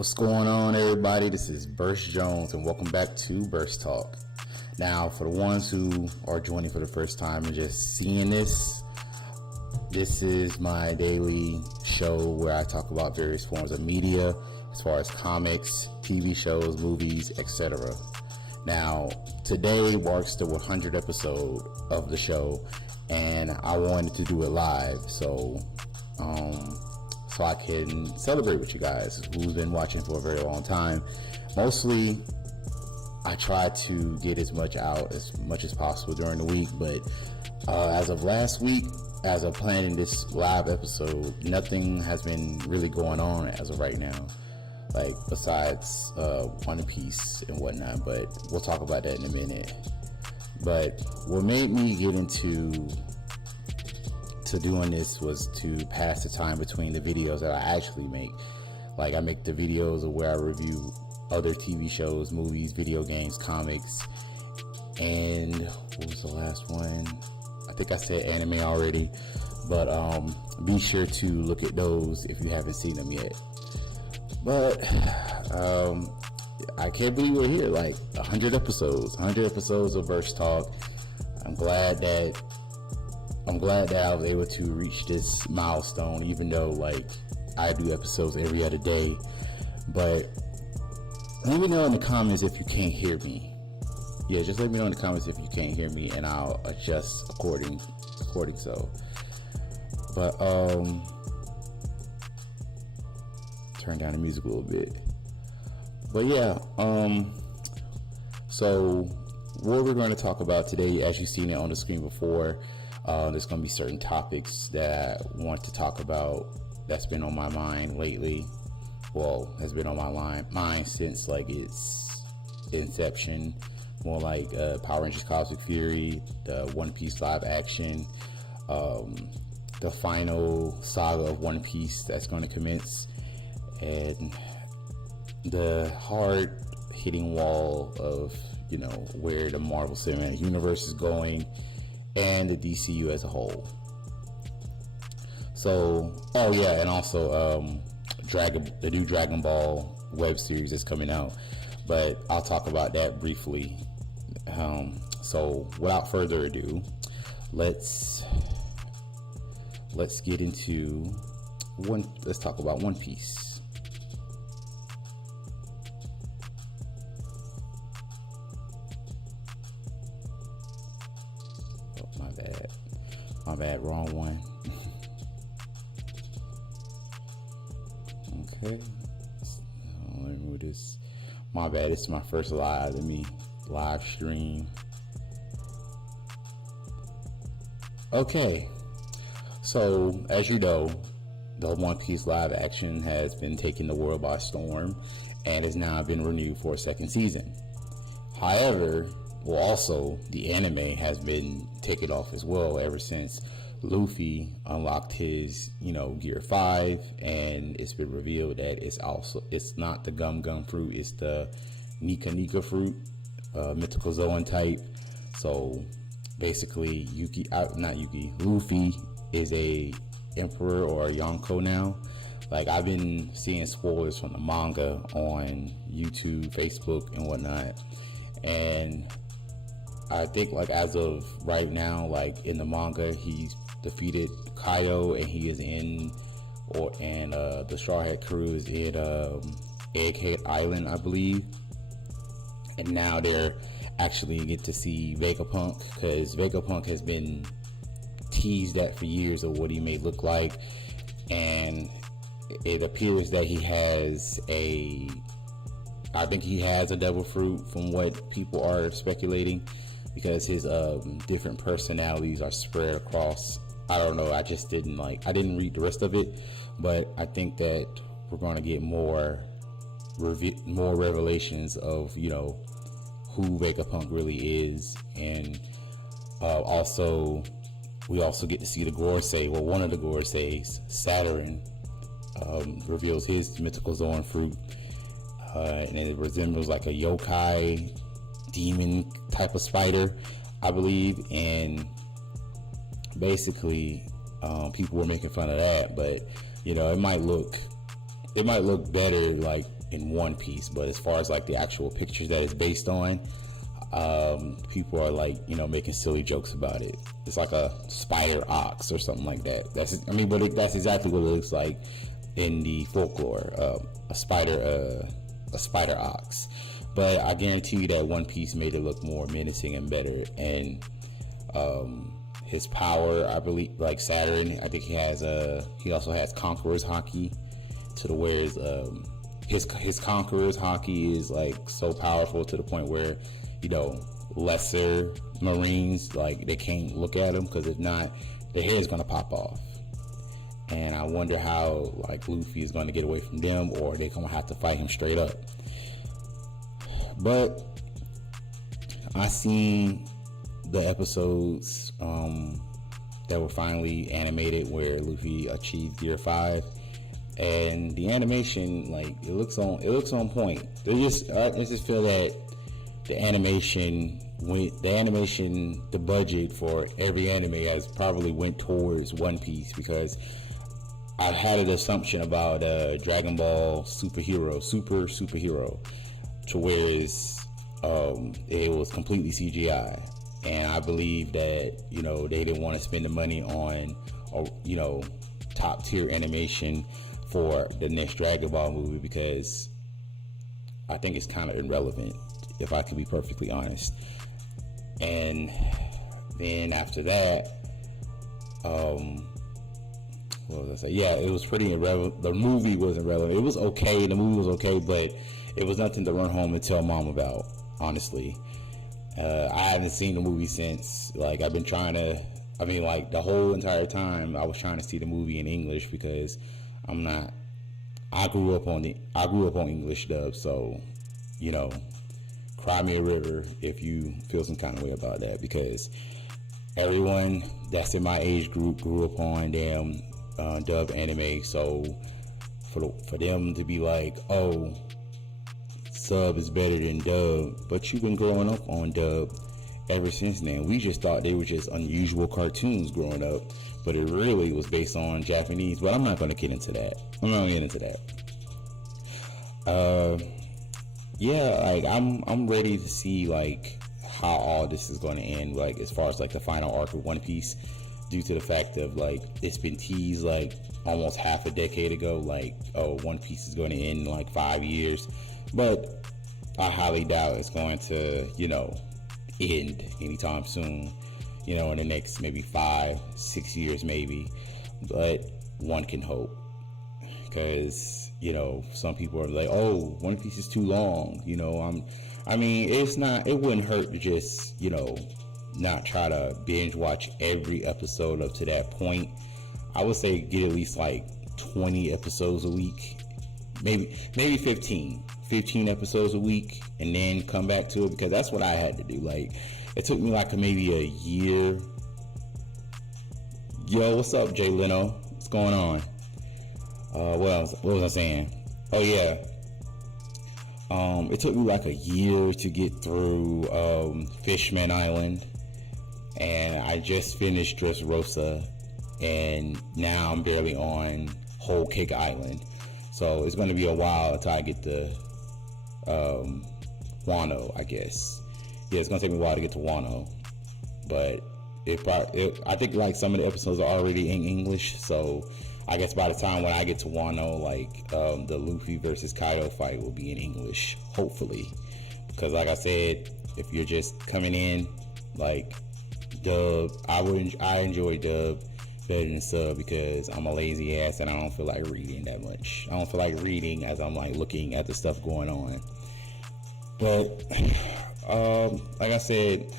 What's going on, everybody? This is Burst Jones, and welcome back to Burst Talk. Now, for the ones who are joining for the first time and just seeing this is my daily show where I talk about various forms of media, as far as comics, TV shows, movies, etc. Now, today marks the 100th episode of the show, and I wanted to do it live, so I can celebrate with you guys who's been watching for a very long time. Mostly, I try to get as much out as much as possible during the week, but as of last week, as of planning this live episode, nothing has been really going on as of right now, like besides One Piece and whatnot, but we'll talk about that in a minute. But what made me get into doing this was to pass the time between the videos that I actually make. Like, I make the videos of where I review other TV shows, movies, video games, comics, and what was the last one? I think I said anime already, but be sure to look at those if you haven't seen them yet. But I can't believe we're here, like 100 episodes of Burst Talk. I'm glad that I was able to reach this milestone, even though like I do episodes every other day. But let me know in the comments if you can't hear me. Yeah, just let me know in the comments if you can't hear me, and I'll adjust according so. But turn down the music a little bit. But yeah, so what we're going to talk about today, as you've seen it on the screen before, there's going to be certain topics that I want to talk about that's been on my mind lately. Well, has been on my mind since like its inception. More like Power Rangers Cosmic Fury, the One Piece live action, the final saga of One Piece that's going to commence, and the hard-hitting wall of, you know, where the Marvel Cinematic Universe is going, and the DCU as a whole. So, oh yeah, and also the new Dragon Ball web series is coming out, but I'll talk about that briefly. So without further ado, let's get into let's talk about One Piece. My bad, wrong one. Okay, let me move this. My bad, it's my first live. Let me live stream. Okay, so as you know, the One Piece live action has been taking the world by storm and has now been renewed for a second season. However, also the anime has been taken off as well ever since Luffy unlocked his, Gear 5, and it's been revealed that it's not the Gum fruit, it's the Nika fruit, mythical Zoan type. So basically, Luffy is a emperor or a Yonko now. Like, I've been seeing spoilers from the manga on YouTube, Facebook, and whatnot, and I think, like, as of right now, like in the manga, he's defeated Kaido, and he is the Straw Hat crew is in Egghead Island, I believe. And now they're actually get to see Vegapunk, because Vegapunk has been teased at for years of what he may look like, and it appears that he has a devil fruit from what people are speculating, because his different personalities are spread across. I don't know, I didn't read the rest of it, but I think that we're going to get more revelations of, who Vegapunk really is. And we also get to see the Gorosei, well, one of the Goroseis, Saturn, reveals his mythical Zoan fruit, and it resembles like a yokai demon type of spider, I believe. And basically, people were making fun of that, but it might look better like in One Piece, but as far as like the actual pictures that it's based on, people are like, making silly jokes about it. It's like a spider ox or something like that. That's exactly what it looks like in the folklore. A spider ox. But I guarantee you that One Piece made it look more menacing and better. And his power, I believe, like Saturn, I think he also has Conqueror's Haki, to the where his Conqueror's Haki is like so powerful to the point where, lesser Marines, like, they can't look at him, because if not, their hair is gonna pop off. And I wonder how, like, Luffy is gonna get away from them, or they're gonna have to fight him straight up. But I seen the episodes that were finally animated where Luffy achieved Year 5, and the animation, like, it looks on point. I just feel that the budget for every anime has probably went towards One Piece, because I had an assumption about Dragon Ball Super Superhero, to whereas it was completely CGI, and I believe that they didn't want to spend the money on top tier animation for the next Dragon Ball movie, because I think it's kind of irrelevant, if I can be perfectly honest. And then after that, what was I say? Yeah, it was pretty irrelevant. The movie wasn't relevant. It was okay. The movie was okay, but it was nothing to run home and tell mom about, honestly. I haven't seen the movie since, like, I've been trying to, the whole entire time I was trying to see the movie in English, because I grew up on English dub, so, cry me a river if you feel some kind of way about that, because everyone that's in my age group grew up on damn dub anime. So for them to be like, oh, sub is better than dub, but you've been growing up on dub ever since then. We just thought they were just unusual cartoons growing up, but it really was based on Japanese. But I'm not going to get into that. Yeah, like, I'm ready to see, like, how all this is going to end, like, as far as, like, the final arc of One Piece, due to the fact of, like, it's been teased, like, almost half a decade ago, like, oh, One Piece is going to end in, like, 5 years, but I highly doubt it's going to, end anytime soon, in the next maybe 5-6 years maybe, but one can hope, because some people are like, oh, One Piece is too long. It wouldn't hurt to just, not try to binge watch every episode up to that point. I would say get at least like 20 episodes a week, maybe 15 episodes a week, and then come back to it, because that's what I had to do. Like, it took me like maybe a year. Yo, what's up, Jay Leno? What's going on? What was I saying? Oh yeah. It took me like a year to get through Fishman Island, and I just finished Dressrosa, and now I'm barely on Whole Cake Island. So it's going to be a while until I get to Wano, I guess. Yeah, it's going to take me a while to get to Wano, but I think like some of the episodes are already in English, so I guess by the time when I get to Wano, like, the Luffy versus Kaido fight will be in English, hopefully. Because like I said, if you're just coming in, like, dub, I enjoy dub better than sub, because I'm a lazy ass and I don't feel like reading that much. I don't feel like reading as I'm, like, looking at the stuff going on. But, like I said,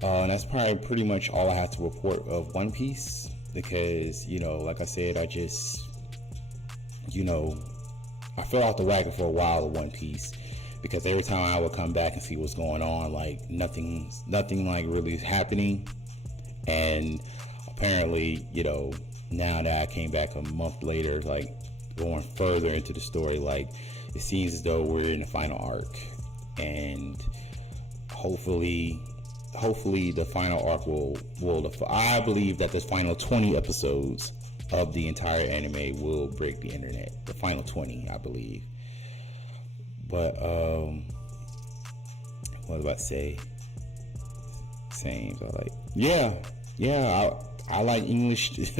that's probably pretty much all I have to report of One Piece. Because, like I said, I just, I fell off the wagon for a while with One Piece, because every time I would come back and see what's going on, like, nothing like really is happening. And apparently, now that I came back a month later, like, going further into the story, like, it seems as though we're in the final arc, and hopefully the final arc will I believe that the final 20 episodes of the entire anime will break the internet. The final 20, I believe. But what was I about to say? Same. So like, I like English.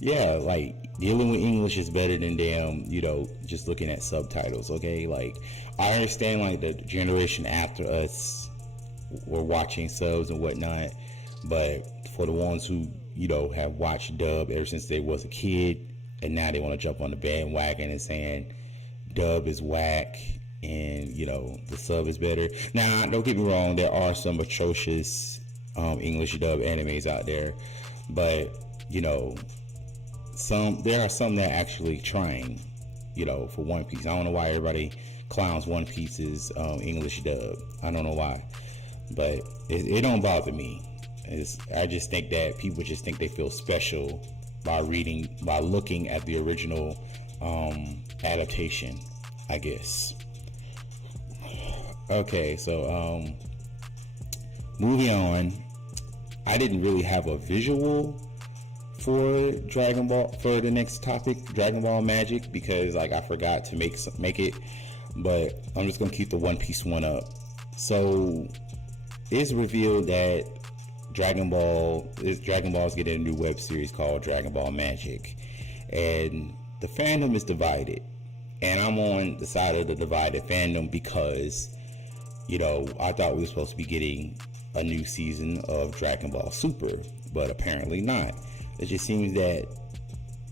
Yeah, like dealing with English is better than damn, just looking at subtitles. Okay, like I understand like the generation after us were watching subs and whatnot, but for the ones who have watched dub ever since they was a kid, and now they want to jump on the bandwagon and saying dub is whack and the sub is better. Now, don't get me wrong, there are some atrocious English dub animes out there, but there are some that are actually trying, for One Piece. I don't know why everybody clowns One Piece's English dub. I don't know why, but it don't bother me. I just think that people just think they feel special by looking at the original adaptation, I guess. Okay, so moving on. I didn't really have a visual for Dragon Ball for the next topic, Dragon Ball Magic, because I forgot to make it, but I'm just gonna keep the One Piece one up. So it's revealed that Dragon Ball is getting a new web series called Dragon Ball Magic, and the fandom is divided, and I'm on the side of the divided fandom because I thought we were supposed to be getting a new season of Dragon Ball Super, but apparently not. It just seems that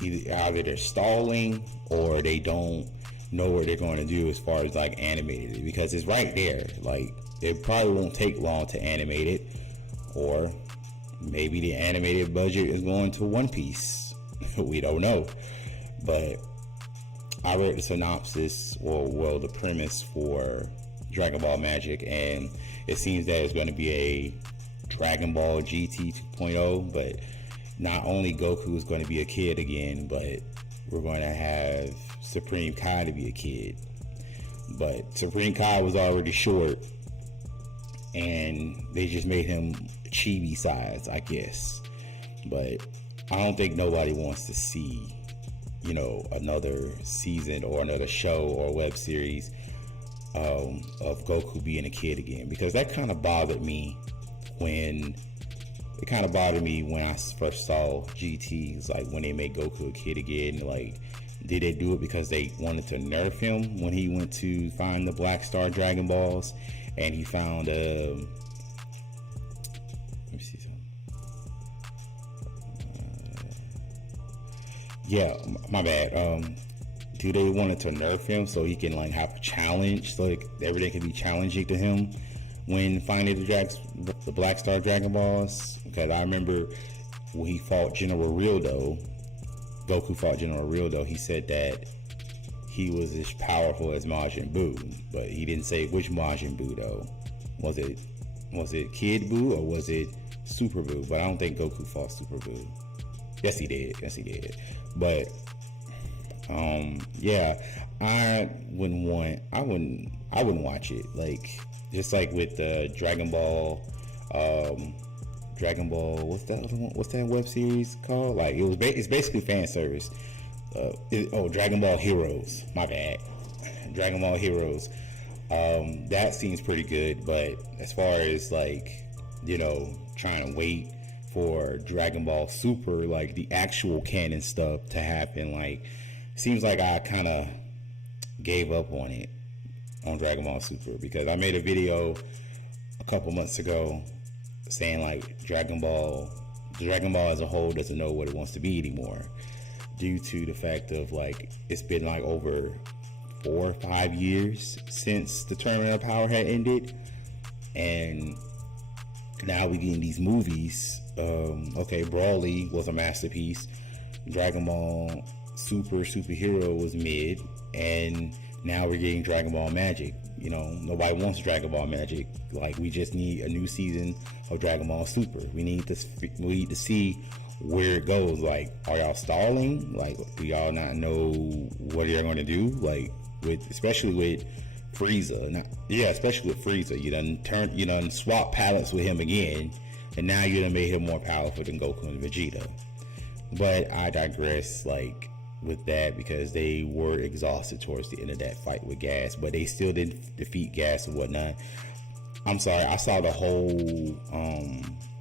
either they're stalling or they don't know what they're going to do as far as like animated it, because it's right there. Like it probably won't take long to animate it, or maybe the animated budget is going to One Piece. We don't know. But I read the synopsis, or the premise for Dragon Ball Magic, and it seems that it's going to be a Dragon Ball GT 2.0, but not only Goku is going to be a kid again, but we're going to have Supreme Kai to be a kid. But Supreme Kai was already short, and they just made him chibi size, I guess. But I don't think nobody wants to see, another season or another show or web series of Goku being a kid again, because that kind of bothered me when I first saw GTs, like when they made Goku a kid again. Like, did they do it because they wanted to nerf him when he went to find the Black Star Dragon Balls and he found let me see something. Yeah, my bad. Do they wanted to nerf him so he can like have a challenge, so like everything can be challenging to him when finding the Black Star Dragon Balls? Because I remember when he fought General Rildo, Goku fought General Rildo, he said that he was as powerful as Majin Buu, but he didn't say which Majin Buu though. Was it Kid Buu or was it Super Buu? But I don't think Goku fought Super Buu. Yes, he did. But yeah, I wouldn't watch it. Like, just like with the Dragon Ball, what's that other one? What's that web series called? Like, it's basically fan service. Dragon Ball Heroes. My bad. Dragon Ball Heroes. That seems pretty good, but as far as like, trying to wait for Dragon Ball Super, like the actual canon stuff to happen, like, seems like I kind of gave up on it, on Dragon Ball Super, because I made a video a couple months ago saying like Dragon Ball as a whole doesn't know what it wants to be anymore, due to the fact of like it's been like over 4 or 5 years since the Tournament of Power had ended, and now we're getting these movies. Broly was a masterpiece. Dragon Ball Superhero was mid, and now we're getting Dragon Ball Magic. Nobody wants Dragon Ball Magic. Like, we just need a new season of Dragon Ball Super. We need to see where it goes. Like, are y'all stalling? Like, do y'all not know what you're going to do? Like, especially with Frieza. Especially with Frieza. You done swap palettes with him again, and now you done made him more powerful than Goku and Vegeta. But I digress. Like, with that because they were exhausted towards the end of that fight with Gas, but they still didn't defeat Gas and whatnot. I'm sorry, I saw the whole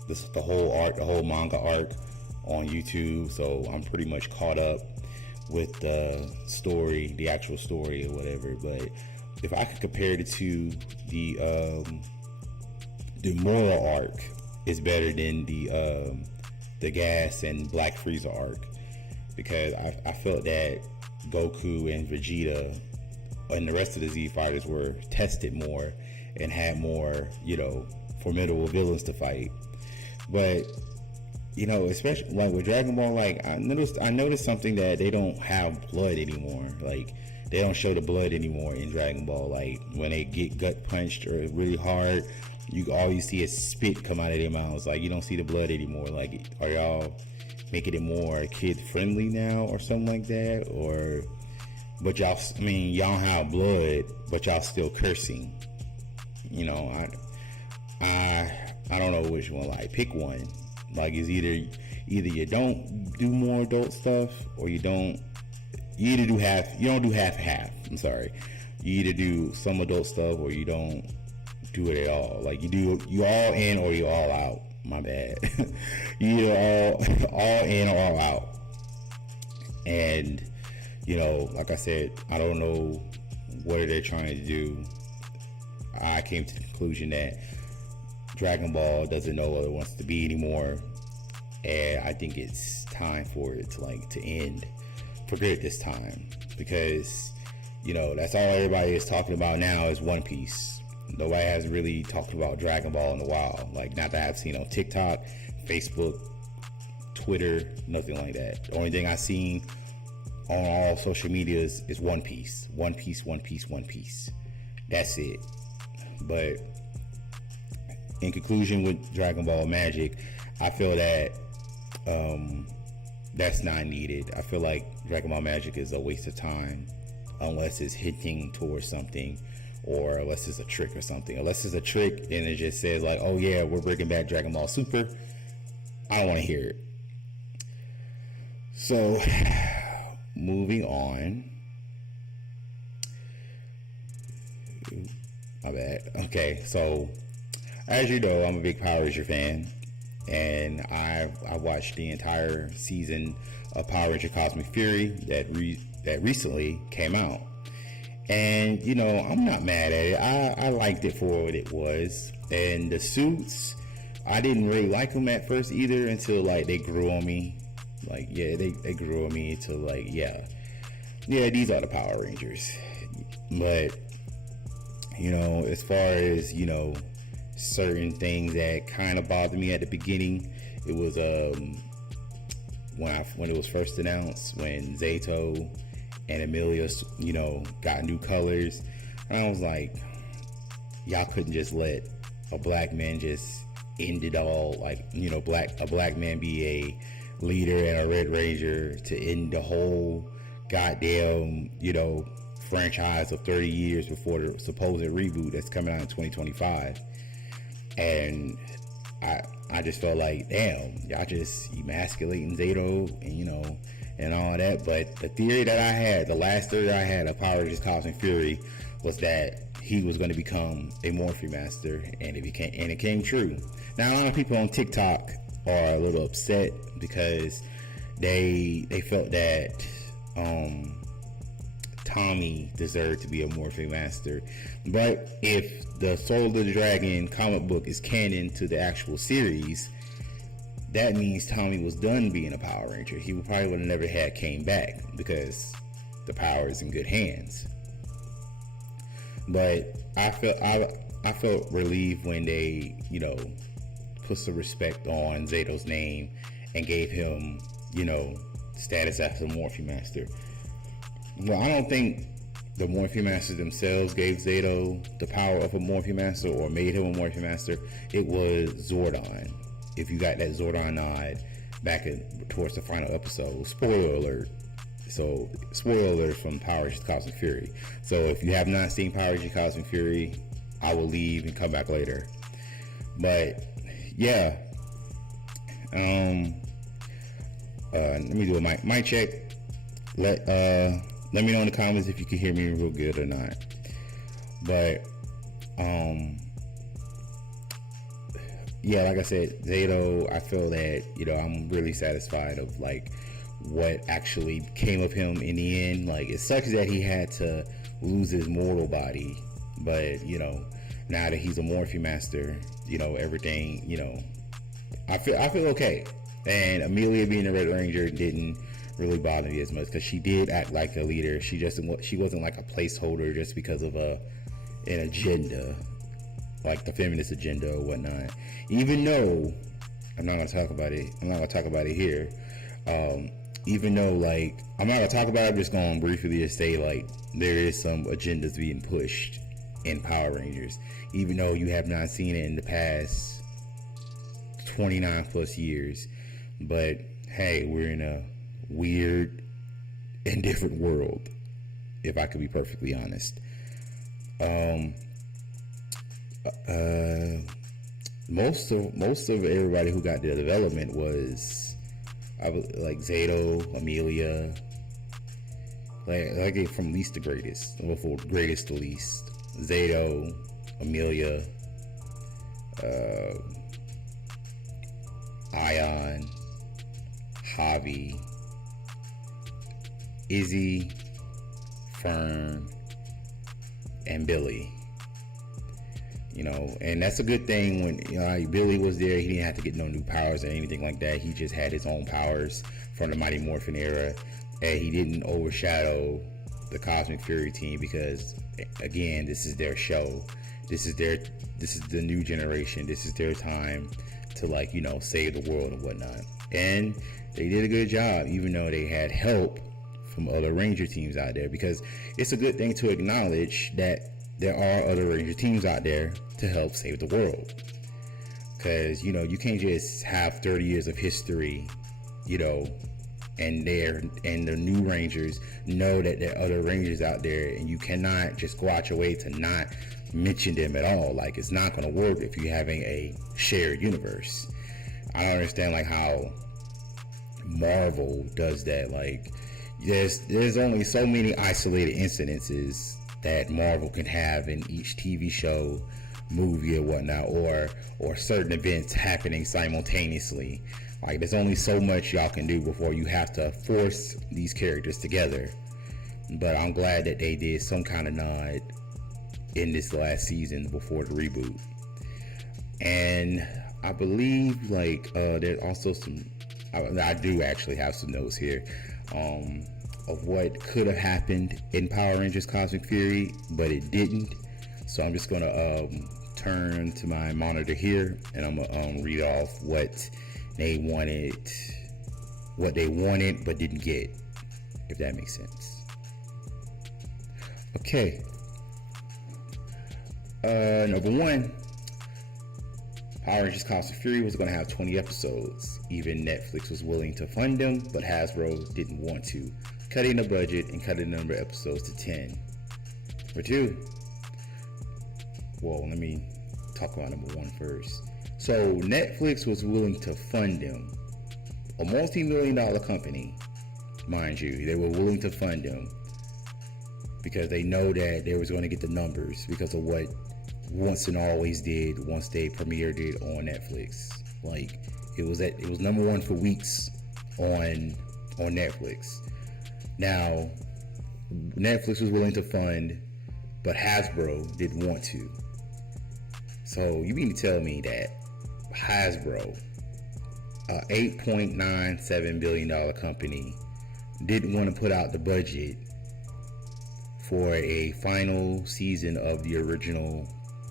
the whole manga arc on YouTube, so I'm pretty much caught up with the story, the actual story or whatever. But if I could compare it to the Moral arc, is better than the Gas and Black Frieza arc, because I felt that Goku and Vegeta and the rest of the Z fighters were tested more and had more, formidable villains to fight. But especially like with Dragon Ball, like I noticed something, that they don't have blood anymore. Like they don't show the blood anymore in Dragon Ball. Like when they get gut punched or really hard, all you see is spit come out of their mouths. Like you don't see the blood anymore. Like, are y'all making it more kid friendly now or something like that? Or, but y'all don't have blood, but y'all still cursing. I don't know which one. Like pick one. Like it's either you don't do more adult stuff, or you don't do half. You don't do half. I'm sorry. You either do some adult stuff, or you don't do it at all. Like you all in or you all out. My bad. You either all in or all out. And like I said, I don't know what are they trying to do. I came to the conclusion that Dragon Ball doesn't know what it wants to be anymore, and I think it's time for it to end for good this time, because that's all everybody is talking about now is One Piece. Nobody has really talked about Dragon Ball in a while, like not that I've seen on TikTok, Facebook, Twitter, nothing like that. The only thing I've seen on all social medias is One Piece. One Piece, One Piece, One Piece. That's it. But in conclusion with Dragon Ball Magic, I feel that that's not needed. I feel like Dragon Ball Magic is a waste of time unless it's hinting towards something, or unless it's a trick or something. Unless it's a trick and it just says like, oh yeah, we're bringing back Dragon Ball Super, I don't want to hear it. So moving on. My bad. Okay, so as you know, I'm a big Power Ranger fan, and I watched the entire season of Power Ranger Cosmic Fury that recently came out. And I'm not mad at it. I liked it for what it was. And the suits, I didn't really like them at first either, until like they grew on me. Like they grew on me to like these are the Power Rangers. But as far as certain things that kind of bothered me at the beginning, it was when it was first announced, when Zato and Amelia got new colors, and I was like, y'all couldn't just let a black man just end it all, like a black man be a leader and a Red Ranger to end the whole goddamn franchise of 30 years before the supposed reboot that's coming out in 2025. And I just felt like, damn, y'all just emasculating Zato and all that. But the theory that I had, the last theory I had of Power Rangers Cosmic Fury, was that he was going to become a Morphe Master, and it came true. Now a lot of people on TikTok are a little upset because they felt that Tommy deserved to be a Morphe Master. But if the Soul of the Dragon comic book is canon to the actual series, that means Tommy was done being a Power Ranger. He probably would have never came back, because the power is in good hands. But I felt relieved when they put some respect on Zato's name and gave him status as a Morphe Master. Well, I don't think the Morphe Masters themselves gave Zato the power of a Morphe Master or made him a Morphe Master. It was Zordon. If you got that Zordon nod back towards the final episode. Spoiler alert. So, spoiler alert from Power Rangers Cosmic Fury. So, if you have not seen Power Rangers Cosmic Fury, I will leave and come back later. But, yeah. Let me do a mic check. Let me know in the comments if you can hear me real good or not. But yeah, like I said, Zayto, I feel that, I'm really satisfied of like what actually came of him in the end. Like, it sucks that he had to lose his mortal body, but now that he's a Morphe master, everything, I feel okay. And Amelia being a Red Ranger didn't really bother me as much, because she did act like a leader. She wasn't like a placeholder just because of an agenda, like the feminist agenda or whatnot. Even though I'm not gonna talk about it here. Even though, like, I'm not gonna talk about it, I'm just gonna briefly just say, like, there is some agendas being pushed in Power Rangers, even though you have not seen it in the past 29 plus years. But hey, we're in a weird and different world, if I could be perfectly honest. Most of everybody who got the development was like Zayto, Amelia, like from least to greatest, well, from greatest to least. Zayto, Amelia, Ion, Javi, Izzy, Fern, and Billy. And that's a good thing. When Billy was there, he didn't have to get no new powers or anything like that. He just had his own powers from the Mighty Morphin era, and he didn't overshadow the Cosmic Fury team, because again, this is their show. This is the new generation. This is their time to save the world and whatnot. And they did a good job, even though they had help from other Ranger teams out there, because it's a good thing to acknowledge that there are other Ranger teams out there to help save the world. Because, you can't just have 30 years of history, and the new Rangers know that there are other Rangers out there, and you cannot just go out your way to not mention them at all. Like, it's not going to work if you're having a shared universe. I don't understand, like, how Marvel does that. Like, there's only so many isolated incidences that Marvel can have in each TV show, movie, or whatnot, or certain events happening simultaneously. Like, there's only so much y'all can do before you have to force these characters together. But I'm glad that they did some kind of nod in this last season before the reboot. And I believe, like, there's also I do actually have some notes here of what could have happened in Power Rangers Cosmic Fury, but it didn't. So I'm just gonna turn to my monitor here, and I'm gonna read off what they wanted but didn't get, if that makes sense. Okay. Number one, Power Rangers Cosmic Fury was going to have 20 episodes. Even Netflix was willing to fund them, but Hasbro didn't want to, cutting the budget and cutting the number of episodes to 10. Number two, well, let me talk about number one first. So Netflix was willing to fund them. A multi-million-dollar company, mind you, they were willing to fund them because they know that they was going to get the numbers because of what Once and Always did once they premiered it on Netflix. Like, it was number one for weeks on Netflix. Now, Netflix was willing to fund, but Hasbro didn't want to. So you mean to tell me that Hasbro, a $8.97 billion company, didn't want to put out the budget for a final season of the original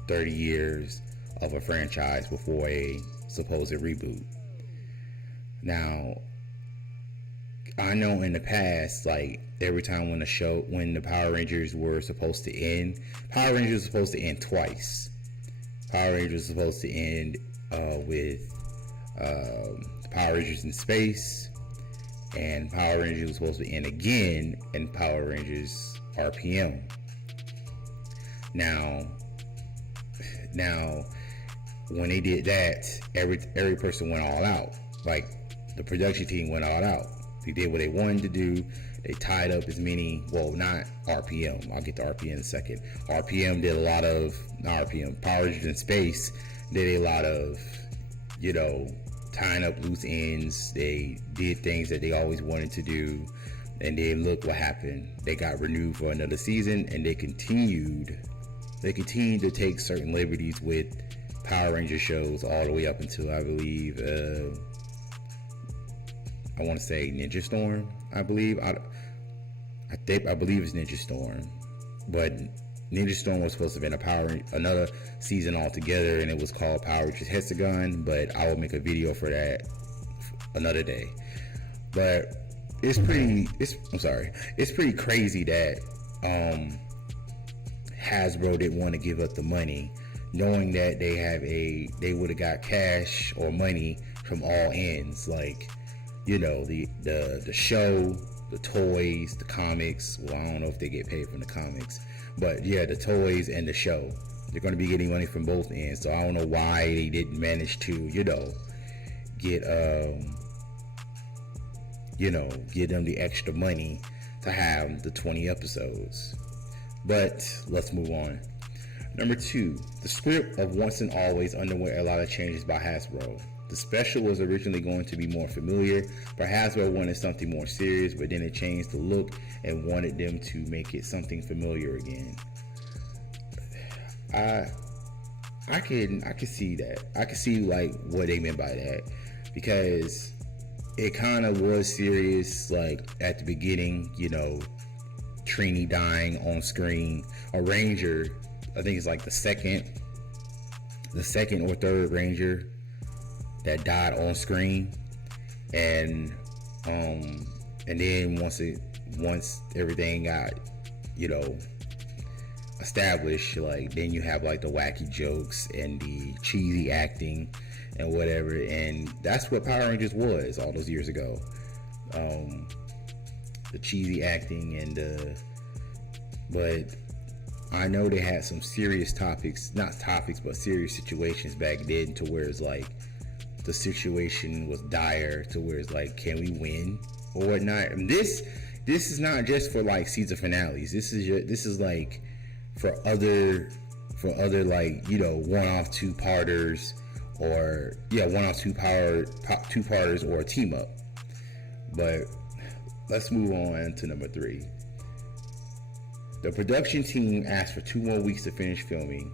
30 years of a franchise before a supposed reboot? Now, I know in the past, like, every time when the Power Rangers were supposed to end, Power Rangers was supposed to end twice. Power Rangers was supposed to end with Power Rangers in Space, and Power Rangers was supposed to end again in Power Rangers RPM. Now, when they did that, every person went all out. Like, the production team went all out. They did what they wanted to do. They tied up as many, well, not RPM. I'll get to RPM in a second. RPM did a lot of, not RPM, Power Rangers in Space did a lot of, tying up loose ends. They did things that they always wanted to do. And then look what happened. They got renewed for another season, and they continued to take certain liberties with Power Ranger shows all the way up until, I believe, I want to say Ninja Storm. I believe I believe it's Ninja Storm, but Ninja Storm was supposed to have been another season altogether, and it was called Power Rangers Hexagon. But I will make a video for that another day. But it's pretty crazy that Hasbro didn't want to give up the money, knowing that they would have got cash or money from all ends, like the show, the toys, the comics. Well, I don't know if they get paid from the comics, but yeah, the toys and the show. They're going to be getting money from both ends. So I don't know why they didn't manage to, get them the extra money to have the 20 episodes. But let's move on. Number 2, the script of Once and Always underwent a lot of changes by Hasbro. The special was originally going to be more familiar, but Hasbro wanted something more serious, but then it changed the look and wanted them to make it something familiar again. I can see that. I can see like what they meant by that, because it kind of was serious, like at the beginning, Trini dying on screen. A Ranger, I think it's like the second or third Ranger that died on screen, and then once everything got established, like then you have like the wacky jokes and the cheesy acting and whatever, and that's what Power Rangers was all those years ago. The cheesy acting but I know they had some serious serious situations back then, to where it's like the situation was dire, to where it's like, can we win or whatnot? And this is not just for like season finales. This is like for other like one-off two-parters, or two-parters or a team up. But let's move on to number 3. The production team asked for 2 more weeks to finish filming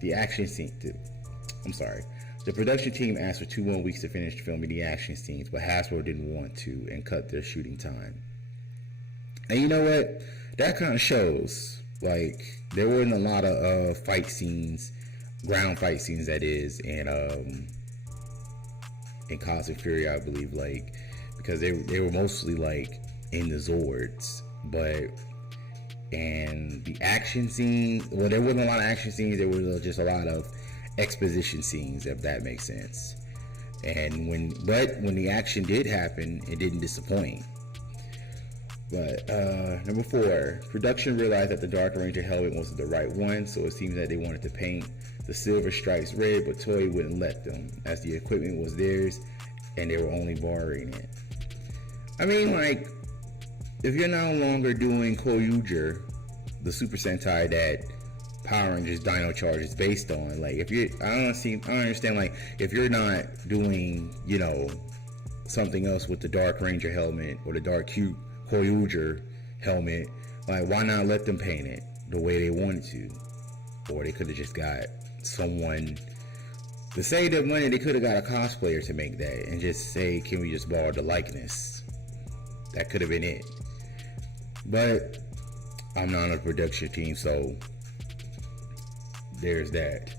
the action scene. The production team asked for 2 more weeks to finish filming the action scenes, but Hasbro didn't want to and cut their shooting time. And you know what? That kind of shows. Like, there wasn't a lot of fight scenes, ground fight scenes, that is, in Cosmic Fury, I believe, like, because they were mostly like in the Zords, and the action scenes, well, there wasn't a lot of action scenes. There was just a lot of exposition scenes, if that makes sense. And when the action did happen, it didn't disappoint. But number 4, production realized that the Dark Ranger helmet wasn't the right one, so it seems that they wanted to paint the silver stripes red, but Toei wouldn't let them, as the equipment was theirs and they were only borrowing it. I mean, like, if you're no longer doing Koyuger, the Super Sentai that Power Rangers Dino Charge is based on, like, I don't understand, like, if you're not doing, something else with the Dark Ranger helmet or the Dark Koyuger helmet, like, why not let them paint it the way they wanted to? Or they could have just got someone to save their money. They could have got a cosplayer to make that and just say, can we just borrow the likeness? That could have been it. But I'm not on the production team, so there's that.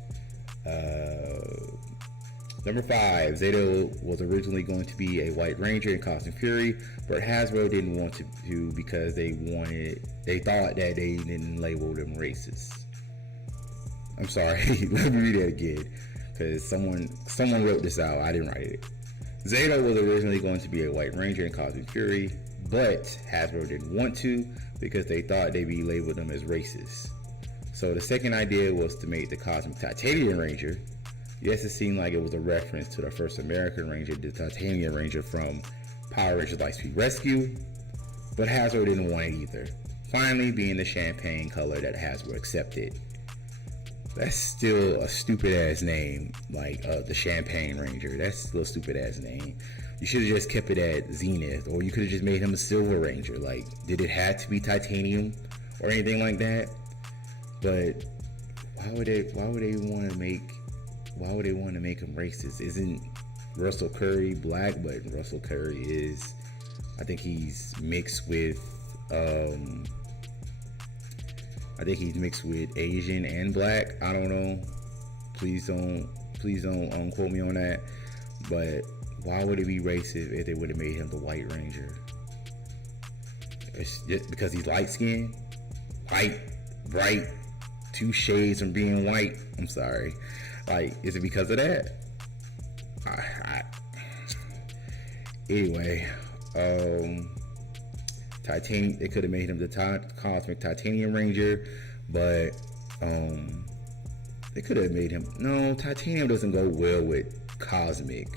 Number 5, Zeta was originally going to be a White Ranger in Cosmic Fury, but Hasbro didn't want to because they thought that they didn't label them racist. I'm sorry, let me read that again, because someone wrote this out. I didn't write it. Zeta was originally going to be a White Ranger in Cosmic Fury, but Hasbro didn't want to because they thought they'd be labeled them as racist. So the second idea was to make the Cosmic Titanium Ranger. Yes, it seemed like it was a reference to the first American Ranger, the Titanium Ranger from Power Rangers Lightspeed Rescue. But Hasbro didn't want it either. Finally, being the champagne color that Hasbro accepted. That's still a stupid ass name, like the Champagne Ranger. That's still a stupid ass name. You should have just kept it at Zenith, or you could have just made him a Silver Ranger. Like, did it have to be titanium or anything like that? But why would they want to make him racist? Isn't Russell Curry black? But Russell Curry is, I think he's mixed with Asian and black. I don't know. Please don't quote me on that. But why would it be racist if they would have made him the White Ranger? It's just because he's light skinned, white, bright, 2 shades from being white. I'm sorry. Like, is it because of that? Anyway, Titanium. They could have made him the Cosmic Titanium Ranger, but they could have made him. No, Titanium doesn't go well with Cosmic.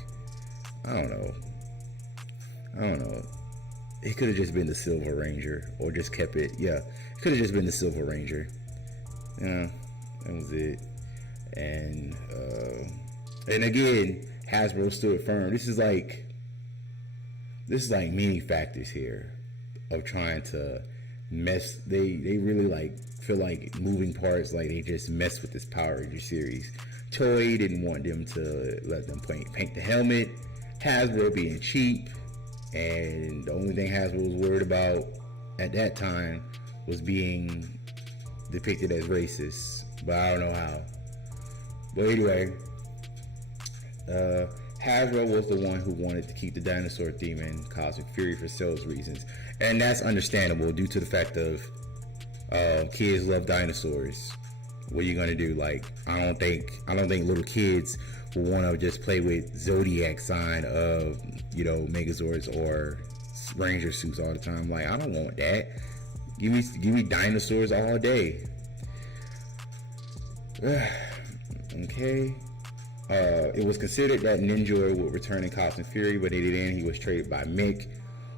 I don't know. It could have just been the Silver Ranger, or just kept it. Yeah, it could have just been the Silver Ranger. Yeah, that was it. And again, Hasbro stood firm. This is like many factors here of trying to mess. They really like feel like moving parts. Like they just mess with this Power Ranger series. Toei didn't want them to let them paint the helmet. Hasbro being cheap, and the only thing Hasbro was worried about at that time was being depicted as racist. But I don't know how. But anyway, Hasbro was the one who wanted to keep the dinosaur theme in Cosmic Fury for sales reasons, and that's understandable due to the fact of kids love dinosaurs. What are you gonna do? Like, I don't think little kids will want to just play with Zodiac sign of Megazords or Ranger suits all the time. Like, I don't want that. Give me dinosaurs all day. Okay. It was considered that Ninja would return in Cosmic Fury, but in the end he was traded by Mick,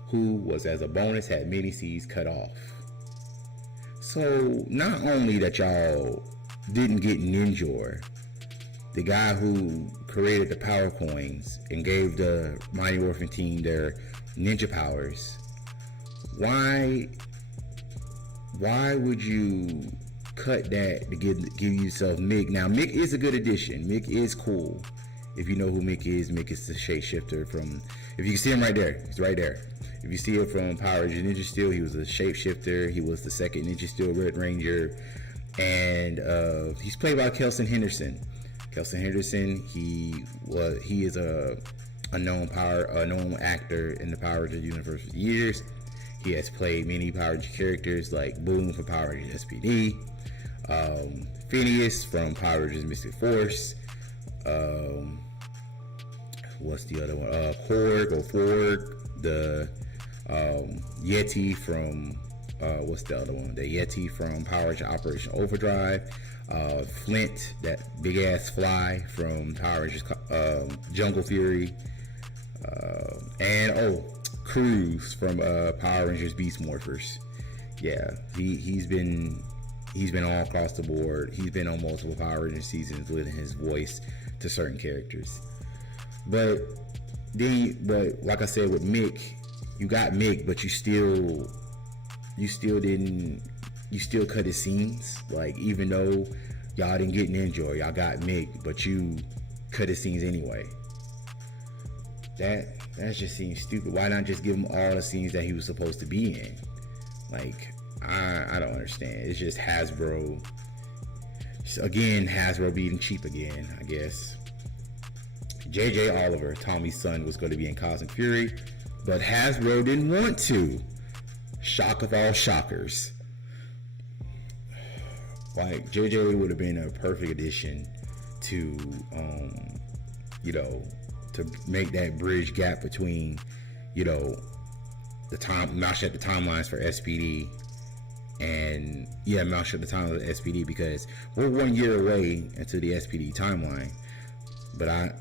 who was, as a bonus, had many C's cut off. So not only that y'all didn't get Ninja, the guy who created the Power Coins and gave the Mighty Morphin team their ninja powers, why would you cut that to give yourself Mick? Now, Mick is a good addition. Mick is cool. If you know who Mick is the shapeshifter from, if you can see him right there, he's right there. If you see it from Power Rangers Ninja Steel, he was a shapeshifter. He was the second Ninja Steel Red Ranger, and he's played by Kelson Henderson. Kelson Henderson, he is a known actor in the Power Rangers universe for years. He has played many Power Rangers characters like Boom from Power Rangers SPD, Phineas from Power Rangers Mystic Force. What's the other one? Korg, the Yeti from what's the other one? The Yeti from Power Rangers Operation Overdrive. Flint, that big ass fly from Power Rangers Jungle Fury. And Cruz from Power Rangers Beast Morphers. Yeah, he's been all across the board. He's been on multiple Power Rangers seasons, lending his voice to certain characters. But like I said with Mick, you got Mick, but you still cut his scenes. Like, even though y'all didn't get Ninja, y'all got Mick, but you cut his scenes anyway. That just seems stupid. Why not just give him all the scenes that he was supposed to be in? Like, I don't understand. It's just Hasbro. Again, Hasbro being cheap again, I guess. J.J. Oliver, Tommy's son, was going to be in Cosmic Fury, but Hasbro didn't want to. Shock of all shockers. Like, J.J. would have been a perfect addition to, to make that bridge gap between, match at the timelines for SPD and match at the timelines of SPD, because we're 1 year away into the SPD timeline. But I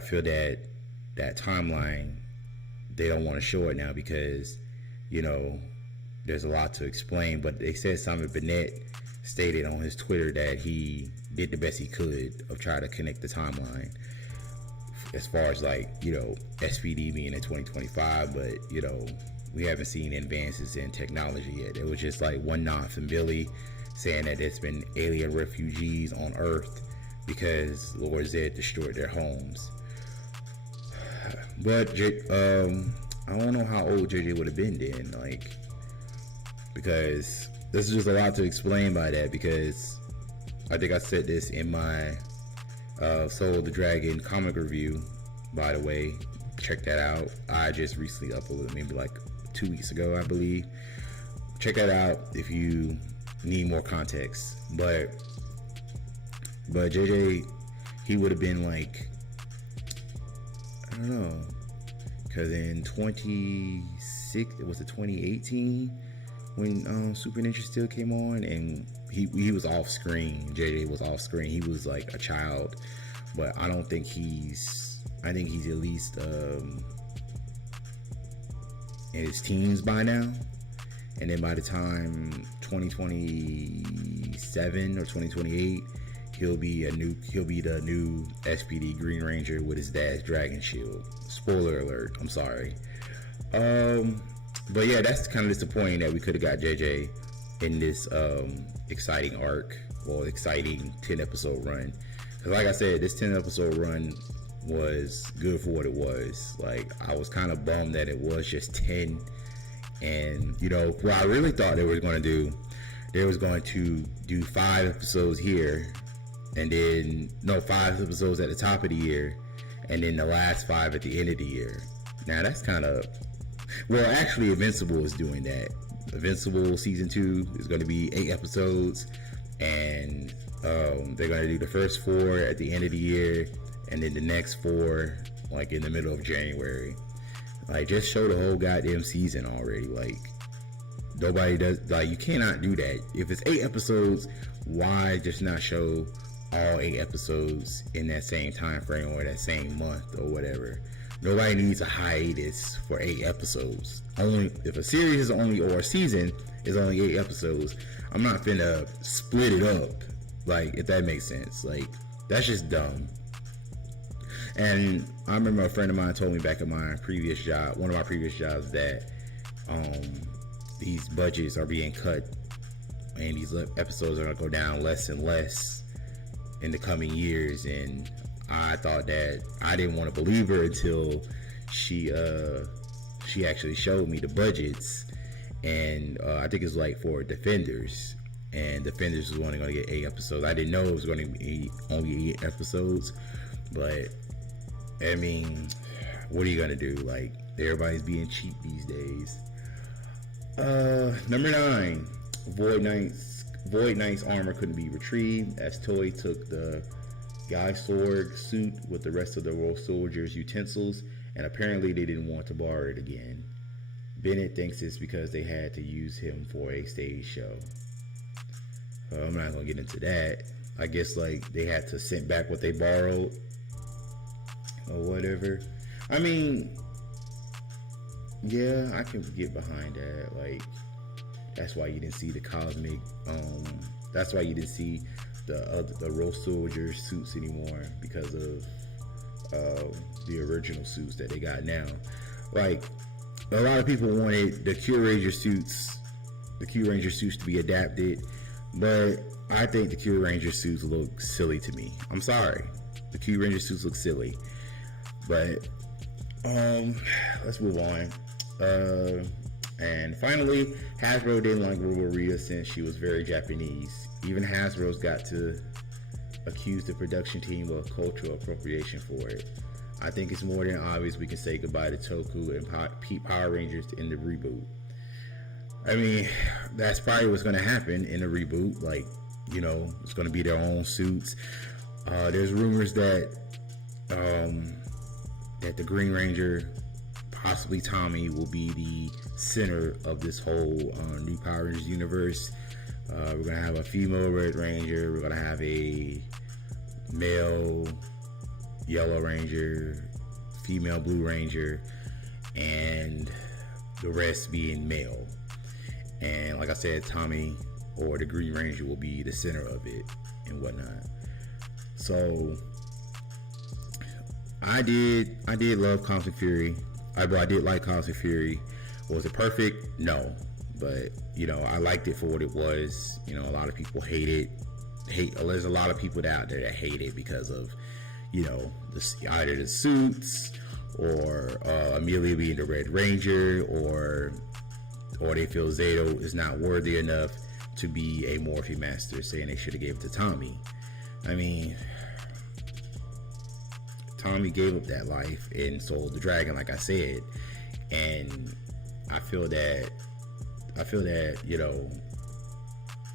feel that timeline, they don't want to show it now because you know, there's a lot to explain. But they said Simon Bennett stated on his Twitter that he did the best he could of trying to connect the timeline as far as like, you know, SPD being in 2025, but you know, we haven't seen advances in technology yet. It was just like one nod from Billy saying that there's been alien refugees on Earth because Lord Zed destroyed their homes. But I don't know how old JJ would have been then, like, because this is just a lot to explain by that, because I think I said this in my Soul of the Dragon comic review, by the way. Check that out. I just recently uploaded, maybe like 2 weeks ago, I believe. Check that out if you need more context. But JJ, he would have been like, I don't know, because in 2018 when Super Ninja Steel came on, and he was off screen. JJ was off screen. He was like a child, but I don't think I think he's at least in his teens by now. And then by the time 2027 or 2028, he'll be the new SPD Green Ranger with his dad's Dragon Shield. Spoiler alert, I'm sorry. But yeah, that's kind of disappointing that we could have got JJ in this exciting arc, or exciting 10 episode run. Because like I said, this 10 episode run was good for what it was. Like, I was kind of bummed that it was just 10. And you know, what I really thought they were going to do, they was going to do 5 episodes here, and then 5 episodes at the top of the year, and then the last 5 at the end of the year. Now that's kind of, well, actually Invincible is doing that. Invincible season 2 is going to be 8 episodes, and they're going to do the first 4 at the end of the year, and then the next 4 like in the middle of January. Like, just show the whole goddamn season already. Like, nobody does, like, you cannot do that. If it's 8 episodes, why just not show all 8 episodes in that same time frame or that same month or whatever? Nobody needs a hiatus for 8 episodes. Only if a series is only, or a season is only 8 episodes, I'm not finna split it up. Like, if that makes sense. Like, that's just dumb. And I remember a friend of mine told me back at my previous job, one of my previous jobs, that these budgets are being cut and these episodes are going to go down less and less in the coming years. And I thought that, I didn't want to believe her until she actually showed me the budgets. And I think it's like for Defenders, and Defenders was only going to get 8 episodes. I didn't know it was going to be only 8 episodes, but I mean, what are you gonna do? Like, everybody's being cheap these days. Number 9, Void Knight's armor couldn't be retrieved as Toei took the Gaisorg suit with the rest of the World Soldier's utensils, and apparently they didn't want to borrow it again. Bennett thinks it's because they had to use him for a stage show. I'm not gonna get into that. I guess like they had to send back what they borrowed or whatever. I mean, yeah, I can get behind that. Like, that's why you didn't see the cosmic. That's why you didn't see the Road Soldier suits anymore, because of the original suits that they got now. Like, a lot of people wanted the Q Ranger suits to be adapted, but I think the Q Ranger suits look silly to me. I'm sorry, the Q Ranger suits look silly. But let's move on. And finally, Hasbro didn't like Roborita since she was very Japanese. Even Hasbro's got to accuse the production team of cultural appropriation for it. I think it's more than obvious we can say goodbye to Toku and Power Rangers in the reboot. I mean, that's probably what's going to happen in the reboot. Like, you know, it's going to be their own suits. There's rumors that the Green Ranger, possibly Tommy, will be the center of this whole new Power Rangers universe. We're going to have a female Red Ranger. We're going to have a male Yellow Ranger, female Blue Ranger, and the rest being male. And like I said, Tommy or the Green Ranger will be the center of it and whatnot. So I did love Cosmic Fury. I did like Cosmic Fury. Was it perfect? No. But, I liked it for what it was. A lot of people there's a lot of people out there that hate it because of, either the suits or Amelia being the Red Ranger, or they feel Zato is not worthy enough to be a Morphe Master, saying they should have gave it to Tommy. I mean, Tommy gave up that life and sold the dragon, like I said, and I feel that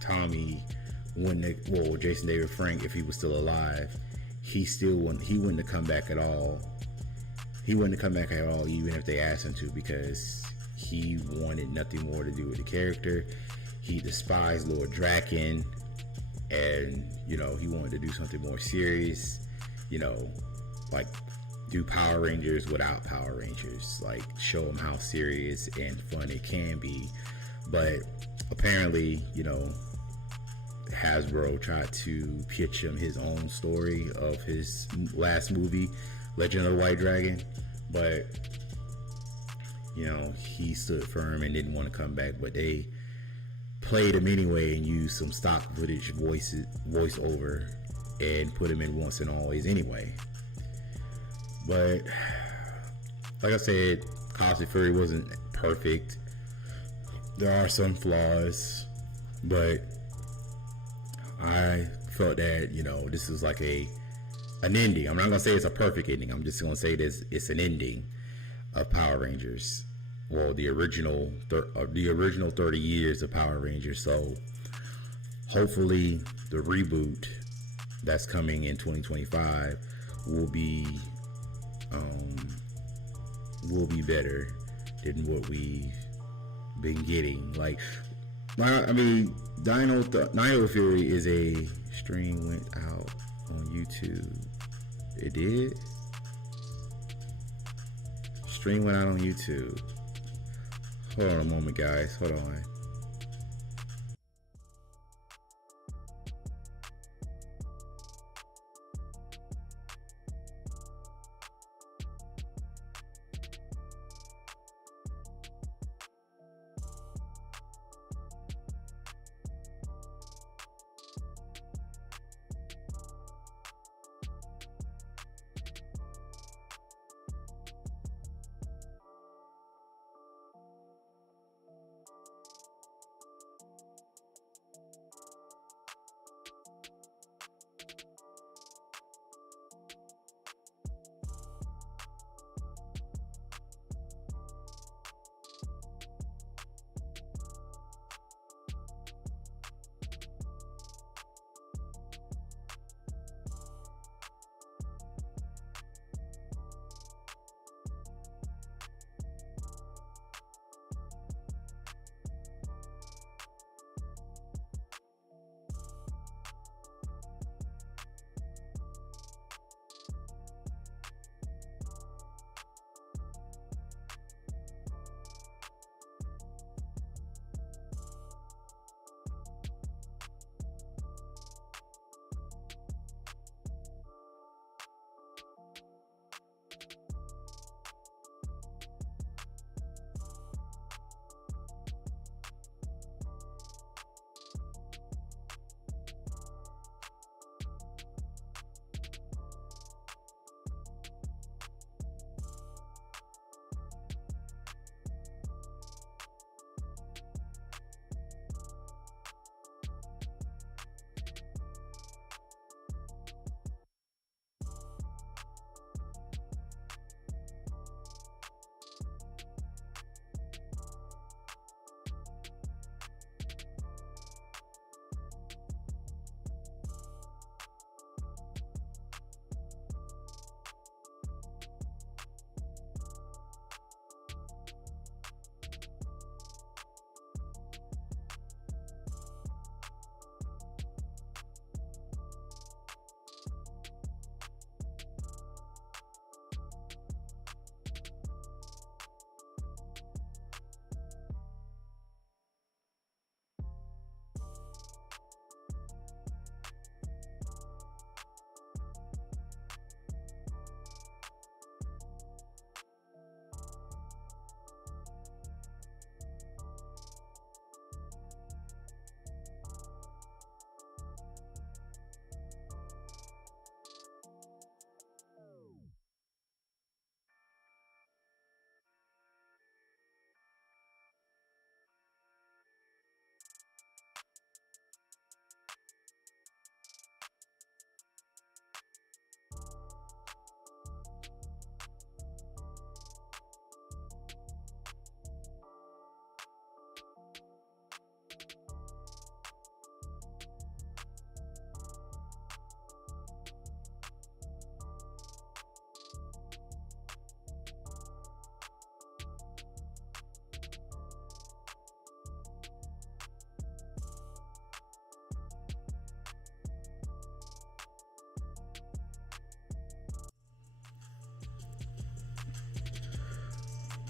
Tommy wouldn't. Jason David Frank, if he was still alive, he wouldn't have come back at all. He wouldn't have come back at all, even if they asked him to, because he wanted nothing more to do with the character. He despised Lord Draken, and he wanted to do something more serious. Like do Power Rangers without Power Rangers, like show them how serious and fun it can be. But apparently, Hasbro tried to pitch him his own story of his last movie, Legend of the White Dragon, but he stood firm and didn't want to come back. But they played him anyway and used some stock footage voiceover and put him in Once and Always anyway. But like I said, Cosmic Fury wasn't perfect. There are some flaws, but I felt that this is like an ending. I'm not gonna say it's a perfect ending. I'm just gonna say this: it's an ending of Power Rangers. Well, the original 30 years of Power Rangers. So hopefully, the reboot that's coming in 2025 will be better than what we've been getting. Dino Fury is a stream went out on YouTube. It did? Stream went out on YouTube. Hold on a moment, guys. Hold on.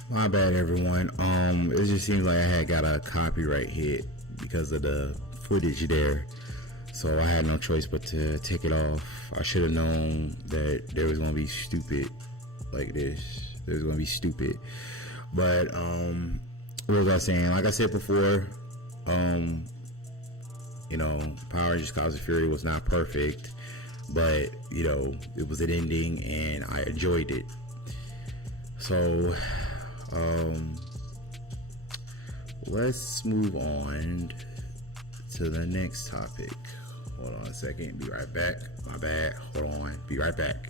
My bad, everyone. It just seems like I had got a copyright hit because of the footage there, so I had no choice but to take it off. I should have known that there was gonna be stupid like this. There's gonna be stupid, but what was I saying? Like I said before, Power Rangers Cosmic Fury was not perfect, but it was an ending, and I enjoyed it. So. Let's move on to the next topic. Hold on a second. Be right back. My bad. Hold on. Be right back.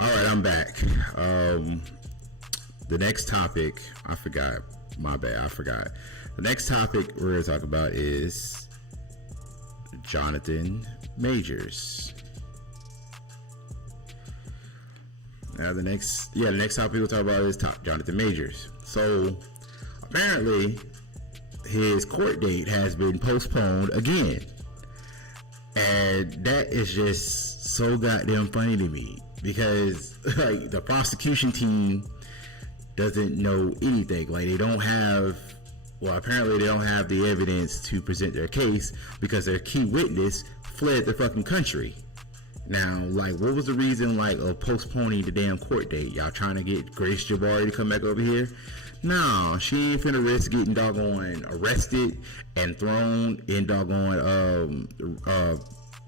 Alright, I'm back. The next topic, I forgot. My bad, I forgot. The next topic we're going to talk about is Jonathan Majors. Now the next topic we'll talk about is Jonathan Majors. So apparently his court date has been postponed again. And that is just so goddamn funny to me. Because like the prosecution team doesn't know anything. Like apparently they don't have the evidence to present their case because their key witness fled the fucking country. Now, like, what was the reason of postponing the damn court date? Y'all trying to get Grace Jabbari to come back over here? No, she ain't finna risk getting doggone arrested and thrown in doggone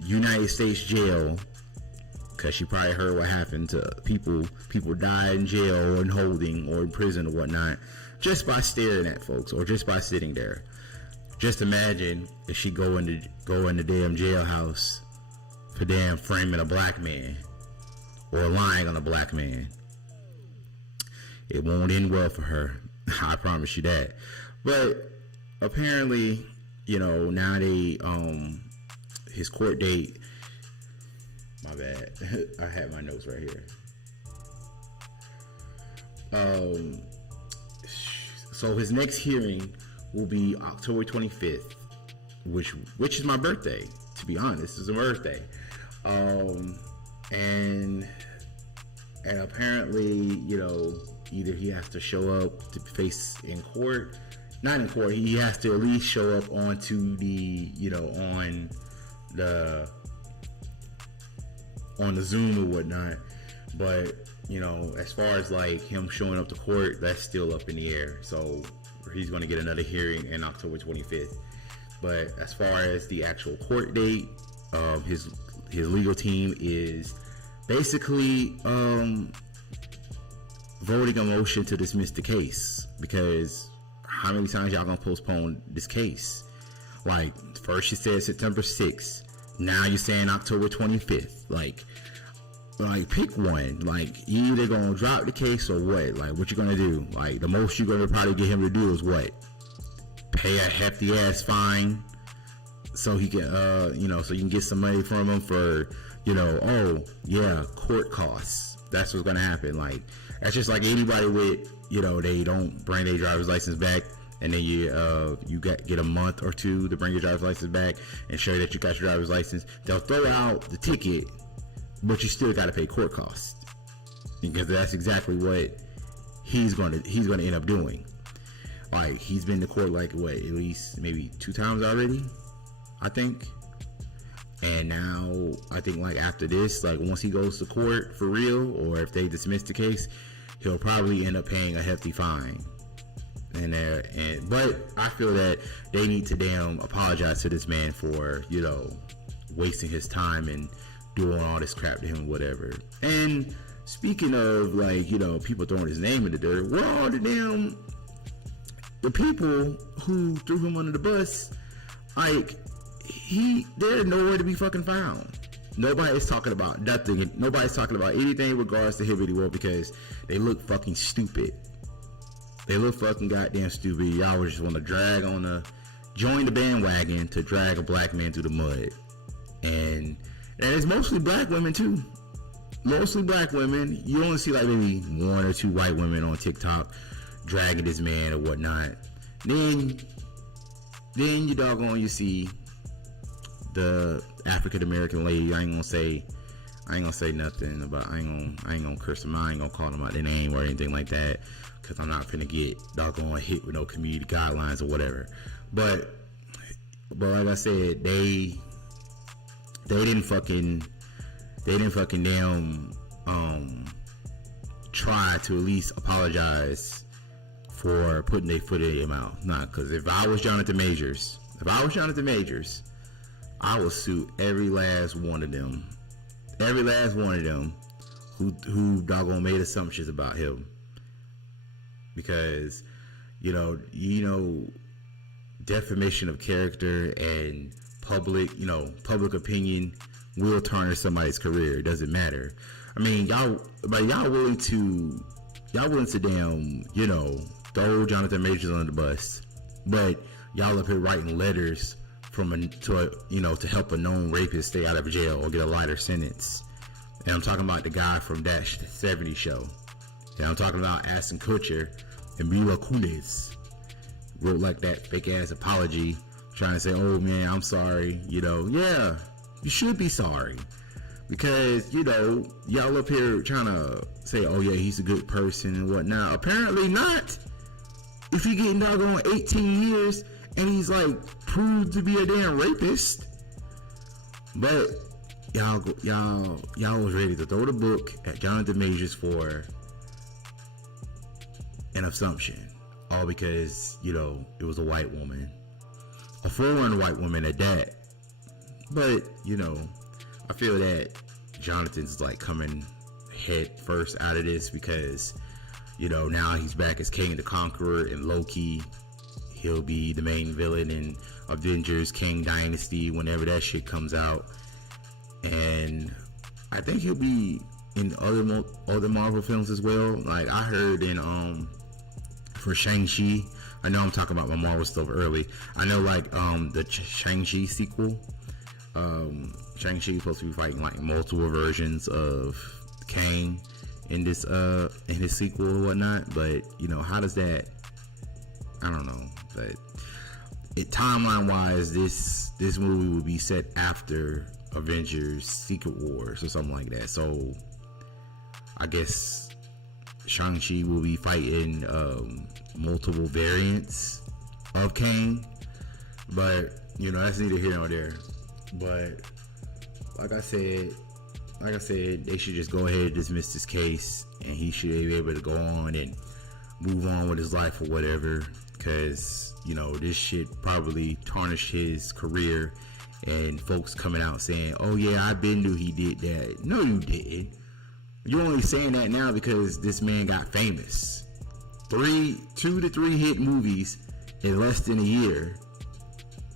United States jail. Because she probably heard what happened to people died in jail or in holding or in prison or whatnot, just by staring at folks or just by sitting there. Just imagine if she go in the damn jailhouse for damn framing a black man or lying on a black man. It won't end well for her. I promise you that. But apparently, now his court date. My bad. I had my notes right here. So his next hearing will be October 25th, which is my birthday. To be honest, it's a birthday. And apparently, either he has to show up to face in court. Not in court. He has to at least show up onto the, on the Zoom or whatnot. But as far as him showing up to court, that's still up in the air. So he's going to get another hearing in October 25th. But as far as the actual court date, his legal team is basically voting a motion to dismiss the case, because how many times y'all gonna postpone this case? First you said September 6th. Now you're saying October 25th. Like pick one. You either gonna drop the case or what? What you gonna do? The most you're gonna probably get him to do is what? Pay a hefty ass fine so he can, so you can get some money from him for, court costs. That's what's gonna happen. That's just like anybody with, they don't bring their driver's license back, and then you get a month or two to bring your driver's license back and show that you got your driver's license. They'll throw out the ticket, but you still got to pay court costs, because that's exactly what he's going to end up doing. He's been to court at least maybe 2 times already, I think. And now I think after this, once he goes to court for real, or if they dismiss the case, he'll probably end up paying a hefty fine. But I feel that they need to damn apologize to this man for, wasting his time and doing all this crap to him, whatever. And speaking of people throwing his name in the dirt, where all the damn the people who threw him under the bus, like, they're nowhere to be fucking found. Nobody's talking about nothing. Nobody's talking about anything in regards to Hibbity World because they look fucking stupid. They look fucking goddamn stupid. Y'all just want to join the bandwagon to drag a black man through the mud. And it's mostly black women too. Mostly black women. You only see like maybe one or two white women on TikTok dragging this man or whatnot. Then you see the African American lady. I ain't gonna say nothing about. I ain't gonna curse them out. I ain't gonna call them out their name or anything like that, because I'm not finna get doggone hit with no community guidelines or whatever. But like I said, they didn't fucking damn try to at least apologize for putting their foot in their mouth. Nah, because if I was Jonathan Majors, I would sue every last one of them who doggone made assumptions about him. Because you know defamation of character and public opinion will tarnish somebody's career. It doesn't matter. I mean, y'all willing to damn, throw Jonathan Majors under the bus, but y'all up here writing letters to help a known rapist stay out of jail or get a lighter sentence. And I'm talking about the guy from that 70s show. And I'm talking about Ashton Kutcher and Mila Kunis wrote like that fake ass apology, trying to say, "Oh man, I'm sorry." Yeah, you should be sorry, because y'all up here trying to say, "Oh yeah, he's a good person" and whatnot. Apparently not. If you're getting doggone 18 years and he's like proved to be a damn rapist. But y'all was ready to throw the book at Jonathan Majors for an assumption, all because it was a white woman, a foreign white woman at that. But I feel that Jonathan's like coming head first out of this, because now he's back as King the Conqueror in Loki. He'll be the main villain in Avengers King Dynasty whenever that shit comes out, and I think he'll be in other Marvel films as well. Like I heard in for Shang-Chi. I know I'm talking about my Marvel stuff early. I know like the Shang-Chi sequel. Shang-Chi is supposed to be fighting like multiple versions of Kang in this in his sequel or whatnot. But how does that? I don't know. But timeline wise, this movie will be set after Avengers Secret Wars or something like that. So I guess Shang-Chi will be fighting multiple variants of Kang. But that's neither here nor there. But like I said, they should just go ahead and dismiss this case, and he should be able to go on and move on with his life or whatever, because this shit probably tarnished his career, and folks coming out saying, "Oh yeah, I been knew he did that." No, you didn't. You're only saying that now because this man got famous. 2 to 3 hit movies in less than a year,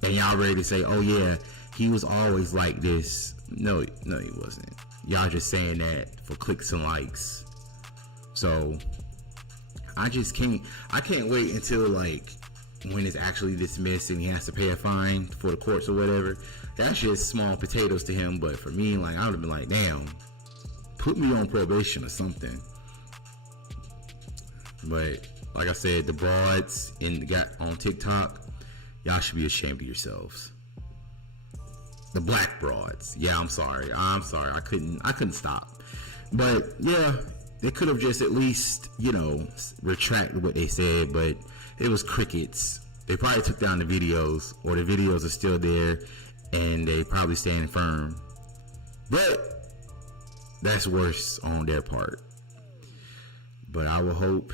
and y'all ready to say, "Oh yeah, he was always like this." No, he wasn't. Y'all just saying that for clicks and likes. So I can't wait until like when it's actually dismissed and he has to pay a fine for the courts or whatever. That's just small potatoes to him. But for me, like I would have been like, damn, put me on probation or something. But like I said, the broads on TikTok, y'all should be ashamed of yourselves. The black broads. Yeah, I'm sorry. I couldn't stop. But yeah, they could have just at least, retracted what they said, but it was crickets. They probably took down the videos, or the videos are still there, and they probably stand firm. But that's worse on their part. But I will hope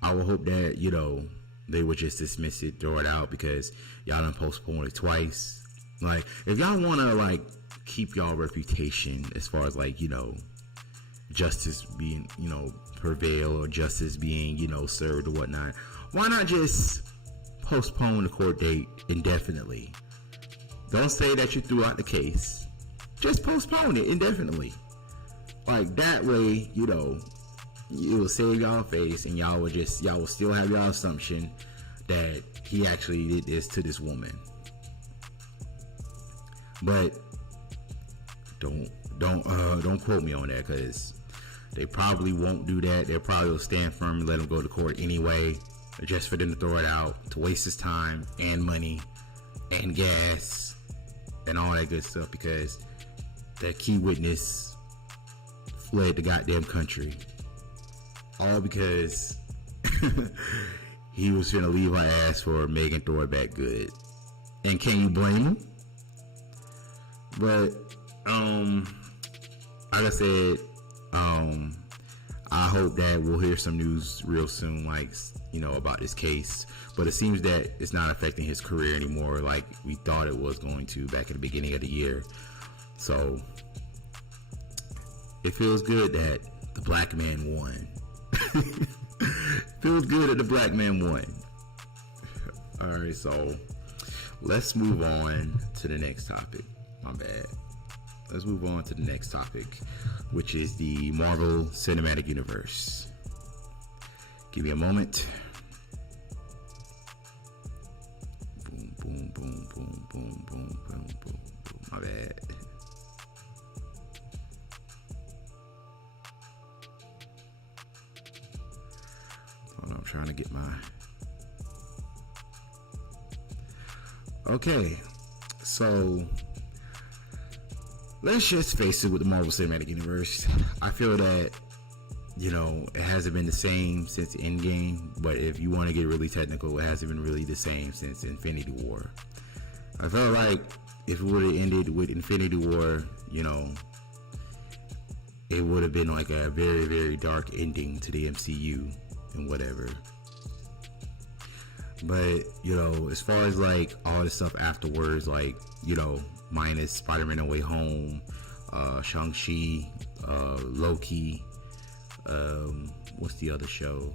that, they would just dismiss it, throw it out, because y'all done postponed it twice. Like, if y'all want to, like, keep y'all reputation as far as, like, justice being, prevail, or justice being, served or whatnot, why not just postpone the court date indefinitely. Don't say that you threw out the case. Just postpone it indefinitely. Like that way, you know, it will save y'all face, and y'all will still have y'all assumption that he actually did this to this woman. But don't quote me on that, because they probably won't do that. They probably will stand firm and let him go to court anyway, just for them to throw it out, to waste his time and money and gas and all that good stuff, because that key witness fled the goddamn country. All because he was gonna leave her ass for Megan throw it back good. And can you blame him? But like I said, I hope that we'll hear some news real soon, like, you know, about this case. But it seems that it's not affecting his career anymore like we thought it was going to back at the beginning of the year. So it feels good that the black man won. Feels good that the black man won. Alright, so let's move on to the next topic. My bad. Let's move on to the next topic, which is the Marvel Cinematic Universe. Give me a moment. Boom, boom, boom, boom, boom, boom, boom, boom. My bad. Hold on, I'm trying to get my... Okay, so let's just face it with the Marvel Cinematic Universe. I feel that, you know, it hasn't been the same since Endgame, but if you want to get really technical, it hasn't been really the same since Infinity War. I felt like if it would have ended with Infinity War, you know, it would have been like a very, very dark ending to the MCU and whatever. But, you know, as far as like all the stuff afterwards, like, you know, minus Spider-Man No Way Home, Shang-Chi, Loki, what's the other show?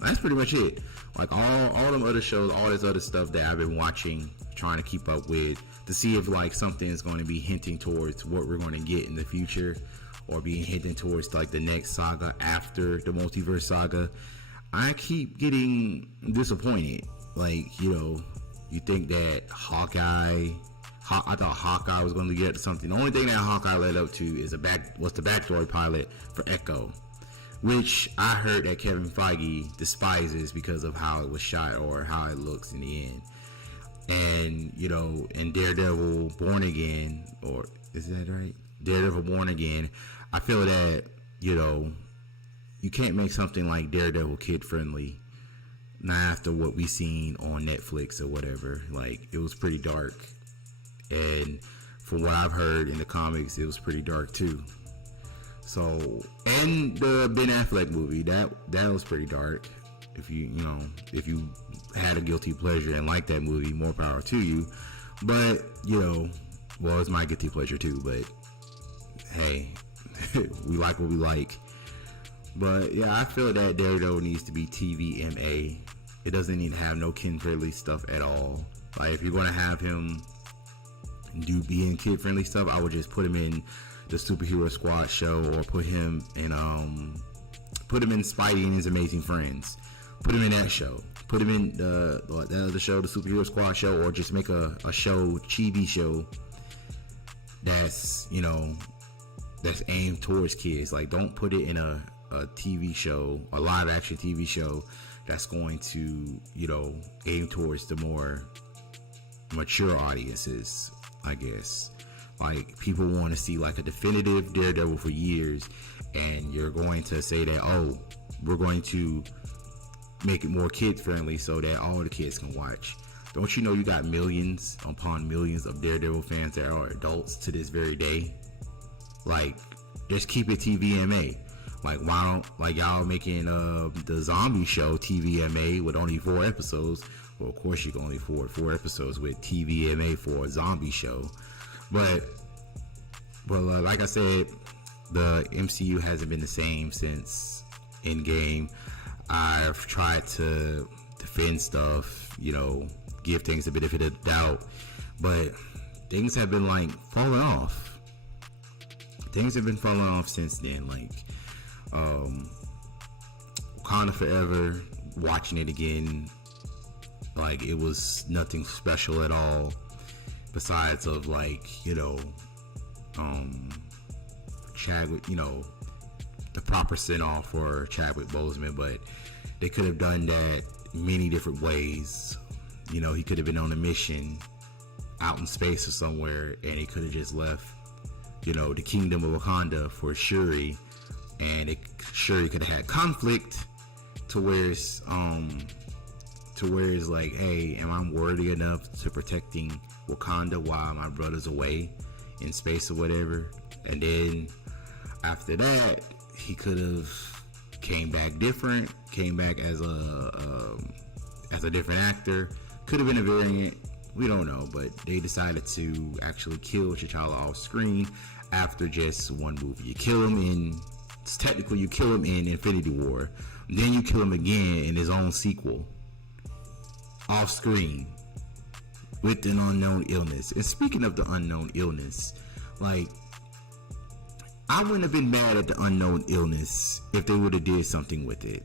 That's pretty much it. Like all them other shows, all this other stuff that I've been watching, trying to keep up with, to see if like something is going to be hinting towards what we're going to get in the future, or being hinting towards like the next saga after the multiverse saga. I keep getting disappointed. Like, you know, you think that I thought Hawkeye was going to get to something. The only thing that Hawkeye led up to is was the backstory pilot for Echo, which I heard that Kevin Feige despises because of how it was shot or how it looks in the end. And, you know, in Daredevil Born Again, or is that right? Daredevil Born Again, I feel that, you know, you can't make something like Daredevil kid friendly. Not after what we seen on Netflix or whatever. Like, it was pretty dark, and from what I've heard in the comics, it was pretty dark too. So, and the Ben Affleck movie, that was pretty dark. If you had a guilty pleasure and liked that movie, more power to you. But, you know, well, it's my guilty pleasure too, but hey, we like what we like. But yeah, I feel that Daredevil needs to be TVMA. It doesn't need to have no kid-friendly stuff at all. Like, if you're going to have him be in kid-friendly stuff, I would just put him in the Superhero Squad show, or put him in Spidey and His Amazing Friends. Put him in that show. Put him in the other show, the Superhero Squad show, or just make a show, chibi show that's, you know, that's aimed towards kids. Like, don't put it in a TV show, a live action TV show that's going to, you know, aim towards the more mature audiences, I guess. Like, people want to see like a definitive Daredevil for years, and you're going to say that, oh, we're going to make it more kid friendly so that all the kids can watch. Don't you know you got millions upon millions of Daredevil fans that are adults to this very day? Like, just keep it TVMA. Like, why don't, like, y'all making the zombie show TVMA with only 4 episodes? Well, of course you can only afford 4 episodes with TVMA for a zombie show. But like I said, the MCU hasn't been the same since Endgame. I've tried to defend stuff, give things the benefit of the doubt, but things have been like falling off. Things have been falling off since then. Like, Wakanda Forever, watching it again, like it was nothing special at all. Besides of like, Chadwick, the proper send off for Chadwick Boseman, but they could have done that many different ways. He could have been on a mission out in space or somewhere, and he could have just left, the kingdom of Wakanda for Shuri, and Shuri could have had conflict to where it's like, hey, am I worthy enough to protecting Wakanda while my brother's away in space or whatever? And then after that, he could have came back as a different actor. Could have been a variant, we don't know, but they decided to actually kill T'Challa off screen after just one movie. You kill him in Infinity War, then you kill him again in his own sequel off screen with an unknown illness. And speaking of the unknown illness, like, I wouldn't have been mad at the unknown illness if they would have did something with it.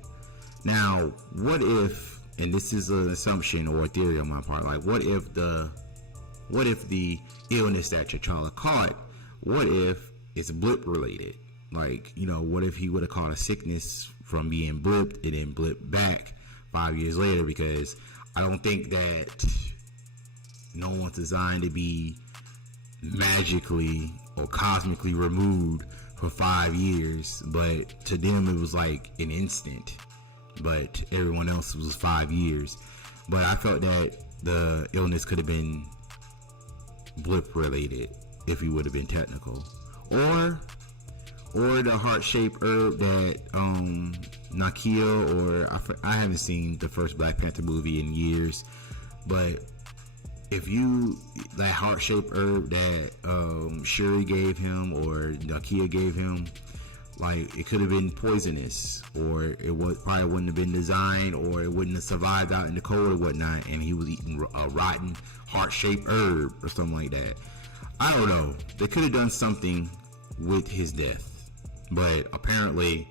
Now, what if, and this is an assumption or a theory on my part, like, what if the illness that T'Challa caught, what if it's blip related? Like, what if he would have caught a sickness from being blipped and then blipped back 5 years later? Because I don't think that no one's designed to be magically or cosmically removed for 5 years, but to them it was like an instant, but everyone else was 5 years. But I felt that the illness could have been blip related if he would have been technical, or the heart-shaped herb that Nakia, or I haven't seen the first Black Panther movie in years, but if that heart-shaped herb that Shuri gave him or Nakia gave him, like, it could have been poisonous, or probably wouldn't have been designed, or it wouldn't have survived out in the cold or whatnot, and he was eating a rotten heart-shaped herb or something like that. I don't know. They could have done something with his death, but apparently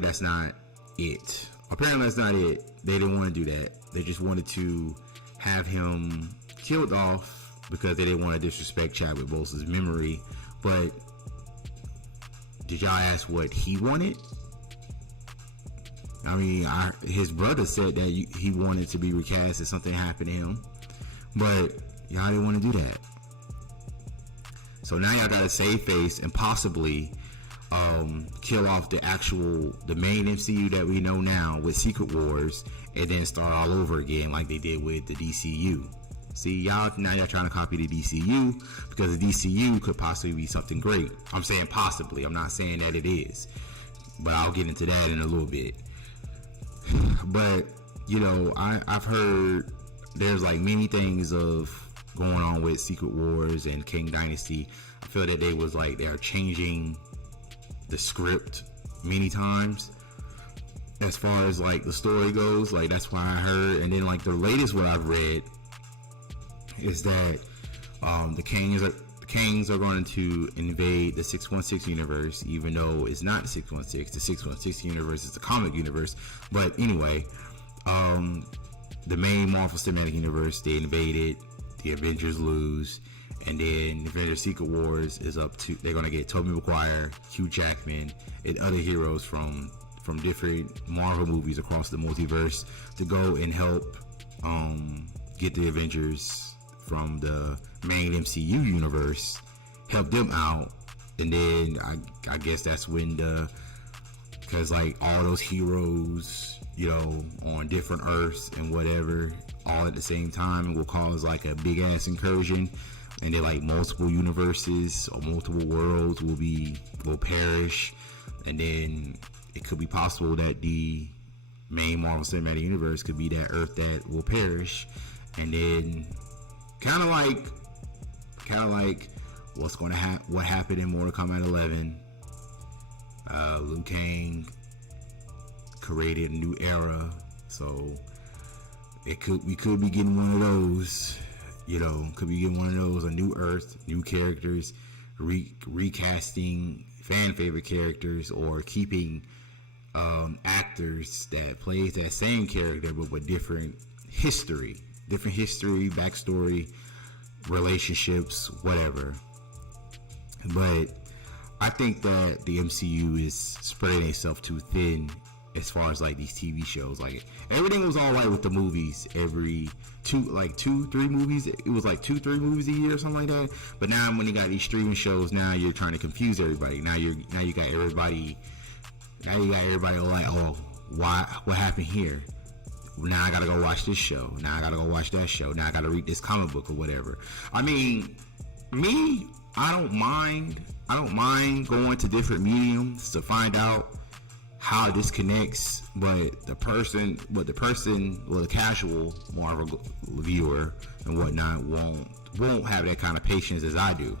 that's not it. They didn't want to do that. They just wanted to have him killed off because they didn't want to disrespect Chadwick Boseman's memory. But did y'all ask what he wanted? I mean, his brother said that he wanted to be recast if something happened to him, but y'all didn't want to do that. So now y'all got to save face and possibly kill off the main MCU that we know now with Secret Wars, and then start all over again like they did with the DCU. See, y'all trying to copy the DCU because the DCU could possibly be something great. I'm saying possibly. I'm not saying that it is, but I'll get into that in a little bit. But I've heard there's like many things of going on with Secret Wars and King Dynasty. I feel that they're changing the script many times as far as like the story goes. Like, that's why I heard. And then like the latest what I've read is that the Kangs are going to invade the 616 universe, even though it's not the 616. The 616 universe is the comic universe. But anyway, the main Marvel Cinematic Universe, they invaded. The Avengers lose, and then Avengers Secret Wars is up to, they're gonna get Tobey Maguire, Hugh Jackman, and other heroes from different Marvel movies across the multiverse to go and help get the Avengers from the main MCU universe, help them out. And then I guess that's when because like all those heroes, on different Earths and whatever, all at the same time, will cause like a big ass incursion, and then like multiple universes or multiple worlds will perish, and then it could be possible that the main Marvel Cinematic Universe could be that Earth that will perish. And then kind of like what's going to what happened in Mortal Kombat 11. Liu Kang created a new era. So we could be getting one of those, could be getting one of those, a new Earth, new characters, recasting fan favorite characters, or keeping actors that plays that same character but with different history, backstory, relationships, whatever. But I think that the MCU is spreading itself too thin as far as like these TV shows. Like everything was all right with the movies. Every 2-3 movies. It was like 2-3 movies a year or something like that. But now when you got these streaming shows, now you're trying to confuse everybody. Now you got everybody like, oh, what happened here? Now I gotta go watch this show. Now I gotta go watch that show. Now I gotta read this comic book or whatever. I mean, I don't mind going to different mediums to find out how this connects, but the casual Marvel viewer and whatnot won't have that kind of patience as I do,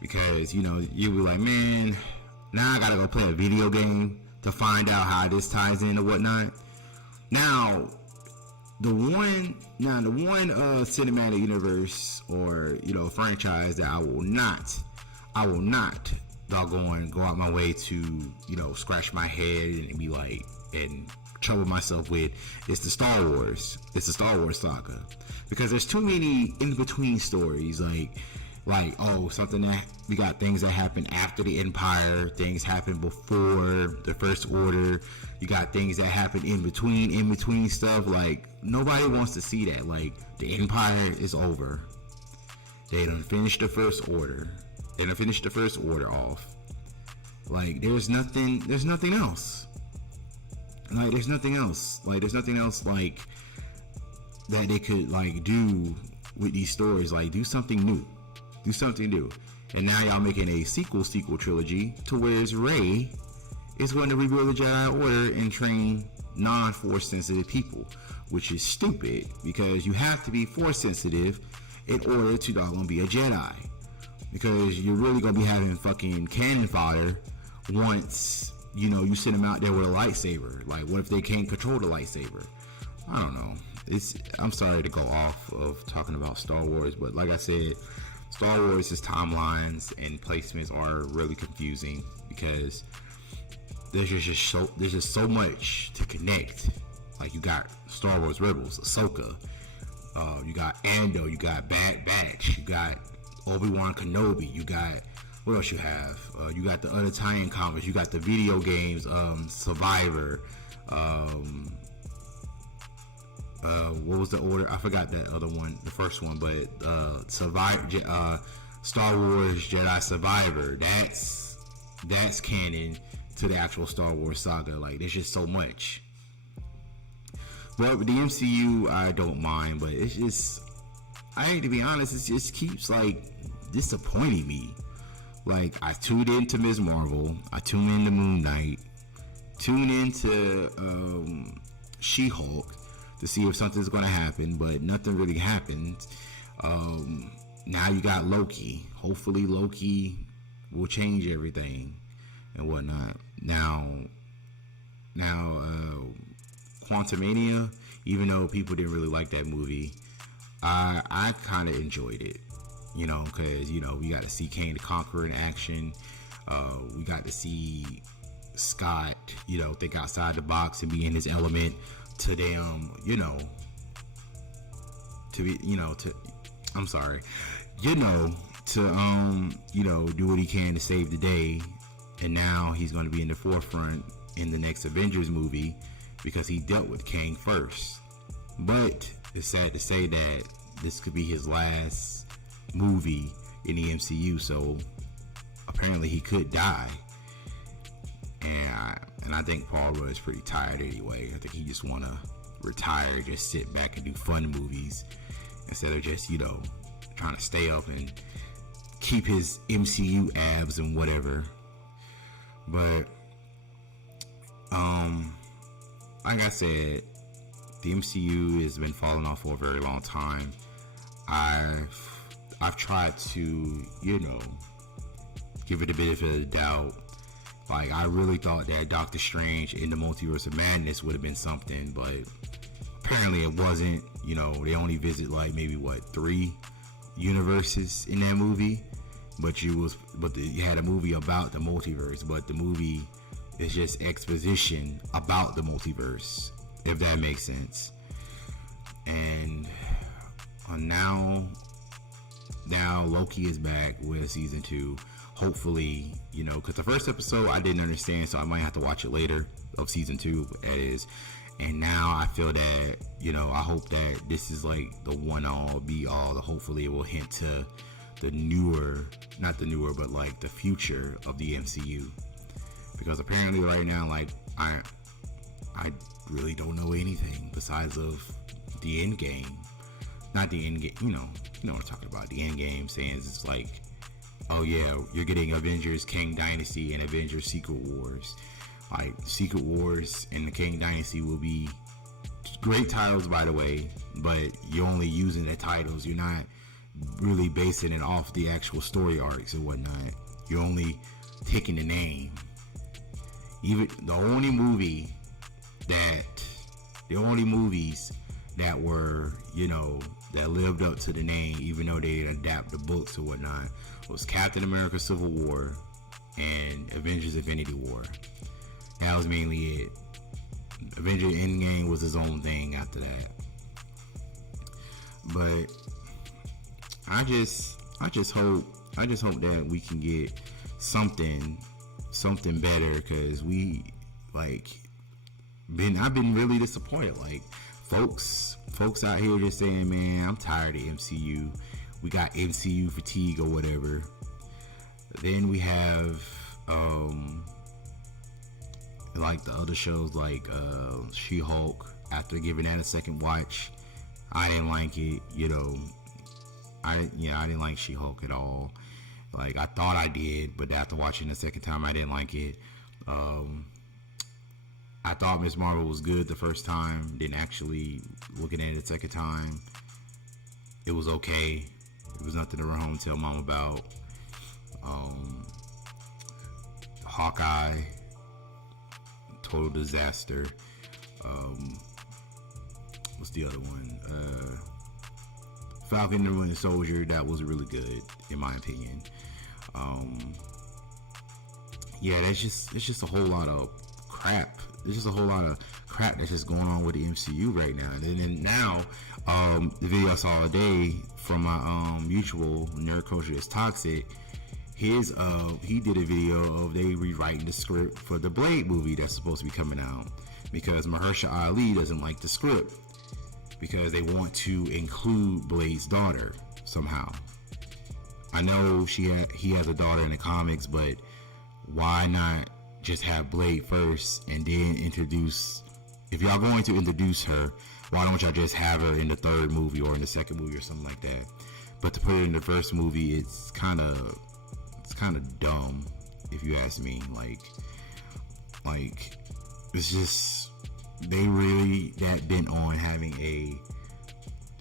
because you'll be like, man, now I gotta go play a video game to find out how this ties in or whatnot. Now the one cinematic universe or franchise that I will not doggone go out my way to scratch my head and be like and trouble myself with is the Star Wars. It's the Star Wars saga, because there's too many in between stories, like something that we got things that happen after the Empire, things happen before the First Order, you got things that happen in between stuff. Like nobody wants to see that. Like the Empire is over, they done finished the First Order, they done finished the First Order off. Like there's nothing else. Like there's nothing else like that they could like do with these stories. Like do something new. And now y'all making a sequel trilogy to where Rey is going to rebuild the Jedi Order and train non-force sensitive people, which is stupid, because you have to be force sensitive in order to doggone be a Jedi, because you're really going to be having fucking cannon fodder once you send them out there with a lightsaber. Like what if they can't control the lightsaber? I don't know. I'm sorry to go off of talking about Star Wars, but like I said, Star Wars' timelines and placements are really confusing, because there's just so much to connect. Like you got Star Wars Rebels, Ahsoka, you got Andor, you got Bad Batch, you got Obi-Wan Kenobi, you got what else you have? You got the other tie-in comics, you got the video games, Survivor. What was the order? I forgot that other one, the first one, but Survivor, Star Wars Jedi Survivor. That's canon to the actual Star Wars saga. Like there's just so much. But with the MCU, I don't mind, but it's just, I hate to be honest, it just keeps like disappointing me. Like I tuned into Ms. Marvel, I tuned into Moon Knight, tuned into She-Hulk to see if something's going to happen, but nothing really happened. Now you got Loki. Hopefully Loki will change everything and whatnot. Now Quantumania, even though people didn't really like that movie, I kind of enjoyed it, because we got to see Kang the Conqueror in action. We got to see Scott think outside the box and be in his element, to them, to be, do what he can to save the day. And now he's going to be in the forefront in the next Avengers movie, because he dealt with Kang first. But it's sad to say that this could be his last movie in the MCU, so apparently he could die. And I think Paul Rudd is pretty tired anyway. I think he just want to retire, just sit back and do fun movies instead of just, trying to stay up and keep his MCU abs and whatever. But, like I said, the MCU has been falling off for a very long time. I've tried to, give it a benefit of the doubt Like, I really thought that Doctor Strange in the Multiverse of Madness would have been something, but apparently it wasn't. You know, they only visit like maybe 3 universes in that movie, but you had a movie about the multiverse, but the movie is just exposition about the multiverse, if that makes sense. And now Loki is back with season 2. Hopefully, you know, because the first episode I didn't understand, so I might have to watch it later, of season 2, that is. And now I feel that, you know, I hope that this is like the one all be all. Hopefully it will hint to the not the newer, but like the future of the MCU. Because apparently right now, like, I really don't know anything besides of the end game. Not the end game, you know what I'm talking about. The end game saying it's like, oh yeah, you're getting Avengers Kang Dynasty and Avengers Secret Wars. Like, Secret Wars and the Kang Dynasty will be great titles, by the way, but you're only using the titles. You're not really basing it off the actual story arcs and whatnot. You're only taking the name. Even the only movies that were, you know, that lived up to the name, even though they didn't adapt the books or whatnot, was Captain America Civil War and Avengers Infinity War. That was mainly it. Avengers Endgame was his own thing after that. But I just hope that we can get something better, because I've been really disappointed. Like, folks out here just saying, man, I'm tired of MCU. We got MCU fatigue or whatever. Then we have like the other shows, like She-Hulk. After giving that a second watch, I didn't like it. You know, I didn't like She-Hulk at all. Like, I thought I did, but after watching the second time, I didn't like it. I thought Ms. Marvel was good the first time. Then actually looking at it the second time, it was okay. It was nothing to run home and tell mom about. Hawkeye, total disaster. What's the other one? Falcon and the Winter Soldier, that was really good in my opinion. Yeah, it's just a whole lot of crap. There's just a whole lot of crap that's just going on with the MCU right now. And then now, the video I saw today from my mutual Nerd Culture is Toxic. He did a video of they rewriting the script for the Blade movie that's supposed to be coming out, because Mahershala Ali doesn't like the script because they want to include Blade's daughter somehow. I know he has a daughter in the comics, but why not just have Blade first and then introduce, if y'all going to introduce her, why don't y'all just have her in the third movie or in the second movie or something like that? But to put it in the first movie, it's kind of dumb, if you ask me. Like it's just, they really that bent on having a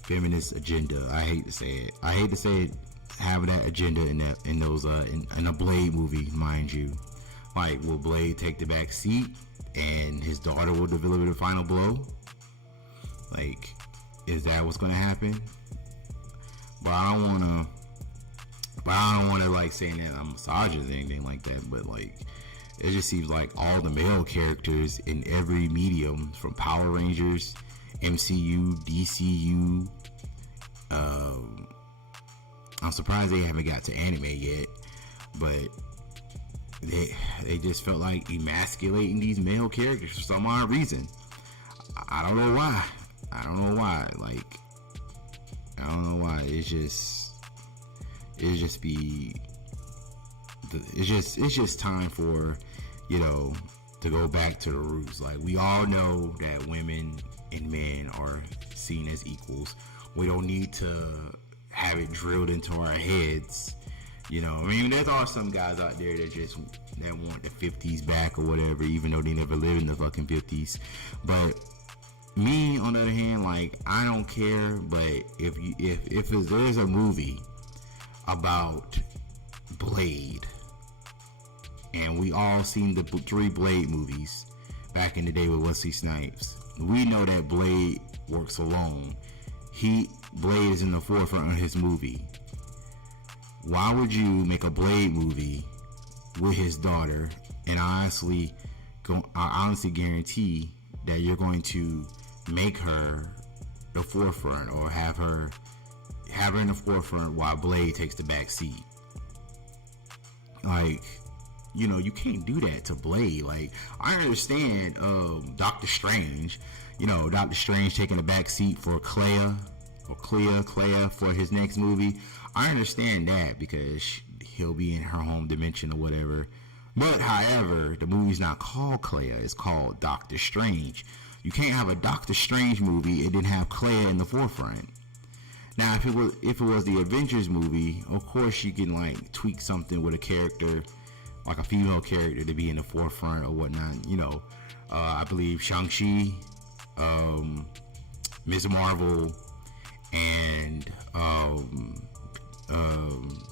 feminist agenda. I hate to say it, having that agenda in a Blade movie, mind you. Like, will Blade take the back seat and his daughter will deliver the final blow? Like, is that what's gonna happen? But I don't wanna like saying that I'm misogynist or anything like that, but like, it just seems like all the male characters in every medium, from Power Rangers, MCU, DCU, I'm surprised they haven't got to anime yet, but they just felt like emasculating these male characters for some odd reason. I don't know why. Like, I don't know why. It's just time for, you know, to go back to the roots. Like, we all know that women and men are seen as equals. We don't need to have it drilled into our heads. You know, I mean, there's all some guys out there that want the 50s back or whatever, even though they never lived in the fucking 50s. But me, on the other hand, like, I don't care. But if there's a movie about Blade, and we all seen the 3 Blade movies back in the day with Wesley Snipes. We know that Blade works alone. Blade is in the forefront of his movie. Why would you make a Blade movie with his daughter? And I honestly guarantee that you're going to make her the forefront, or have her in the forefront while Blade takes the back seat. Like, you can't do that to Blade. Like, I understand Doctor Strange, Doctor Strange taking the back seat for Clea for his next movie. I understand that because he'll be in her home dimension or whatever. But however, the movie's not called Clea, it's called Doctor Strange. You can't have a Doctor Strange movie and then have Clea in the forefront. Now, if it was the Avengers movie, of course you can like tweak something with a character, like a female character, to be in the forefront or whatnot. I believe Shang-Chi, Ms. Marvel, and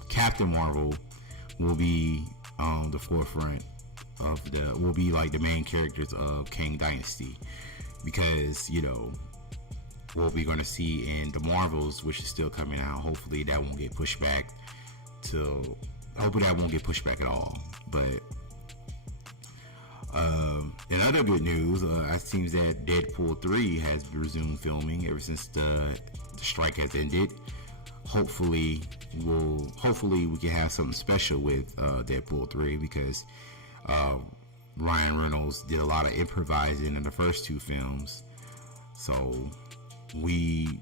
Captain Marvel will be the forefront will be like the main characters of Kang Dynasty, because what we're going to see in the Marvels, which is still coming out, hopefully that won't get pushed back at all. But in other good news, it seems that Deadpool 3 has resumed filming ever since the strike has ended. Hopefully we can have something special with Deadpool 3, because Ryan Reynolds did a lot of improvising in the first 2 films, so we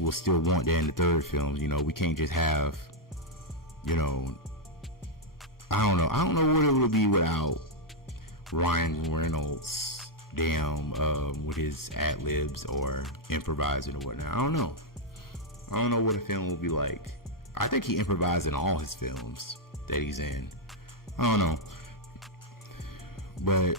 will still want that in the third film. We can't just have, I don't know what it would be without Ryan Reynolds with his ad-libs or improvising or whatnot. I don't know what a film will be like. I think he improvised in all his films that he's in. I don't know. But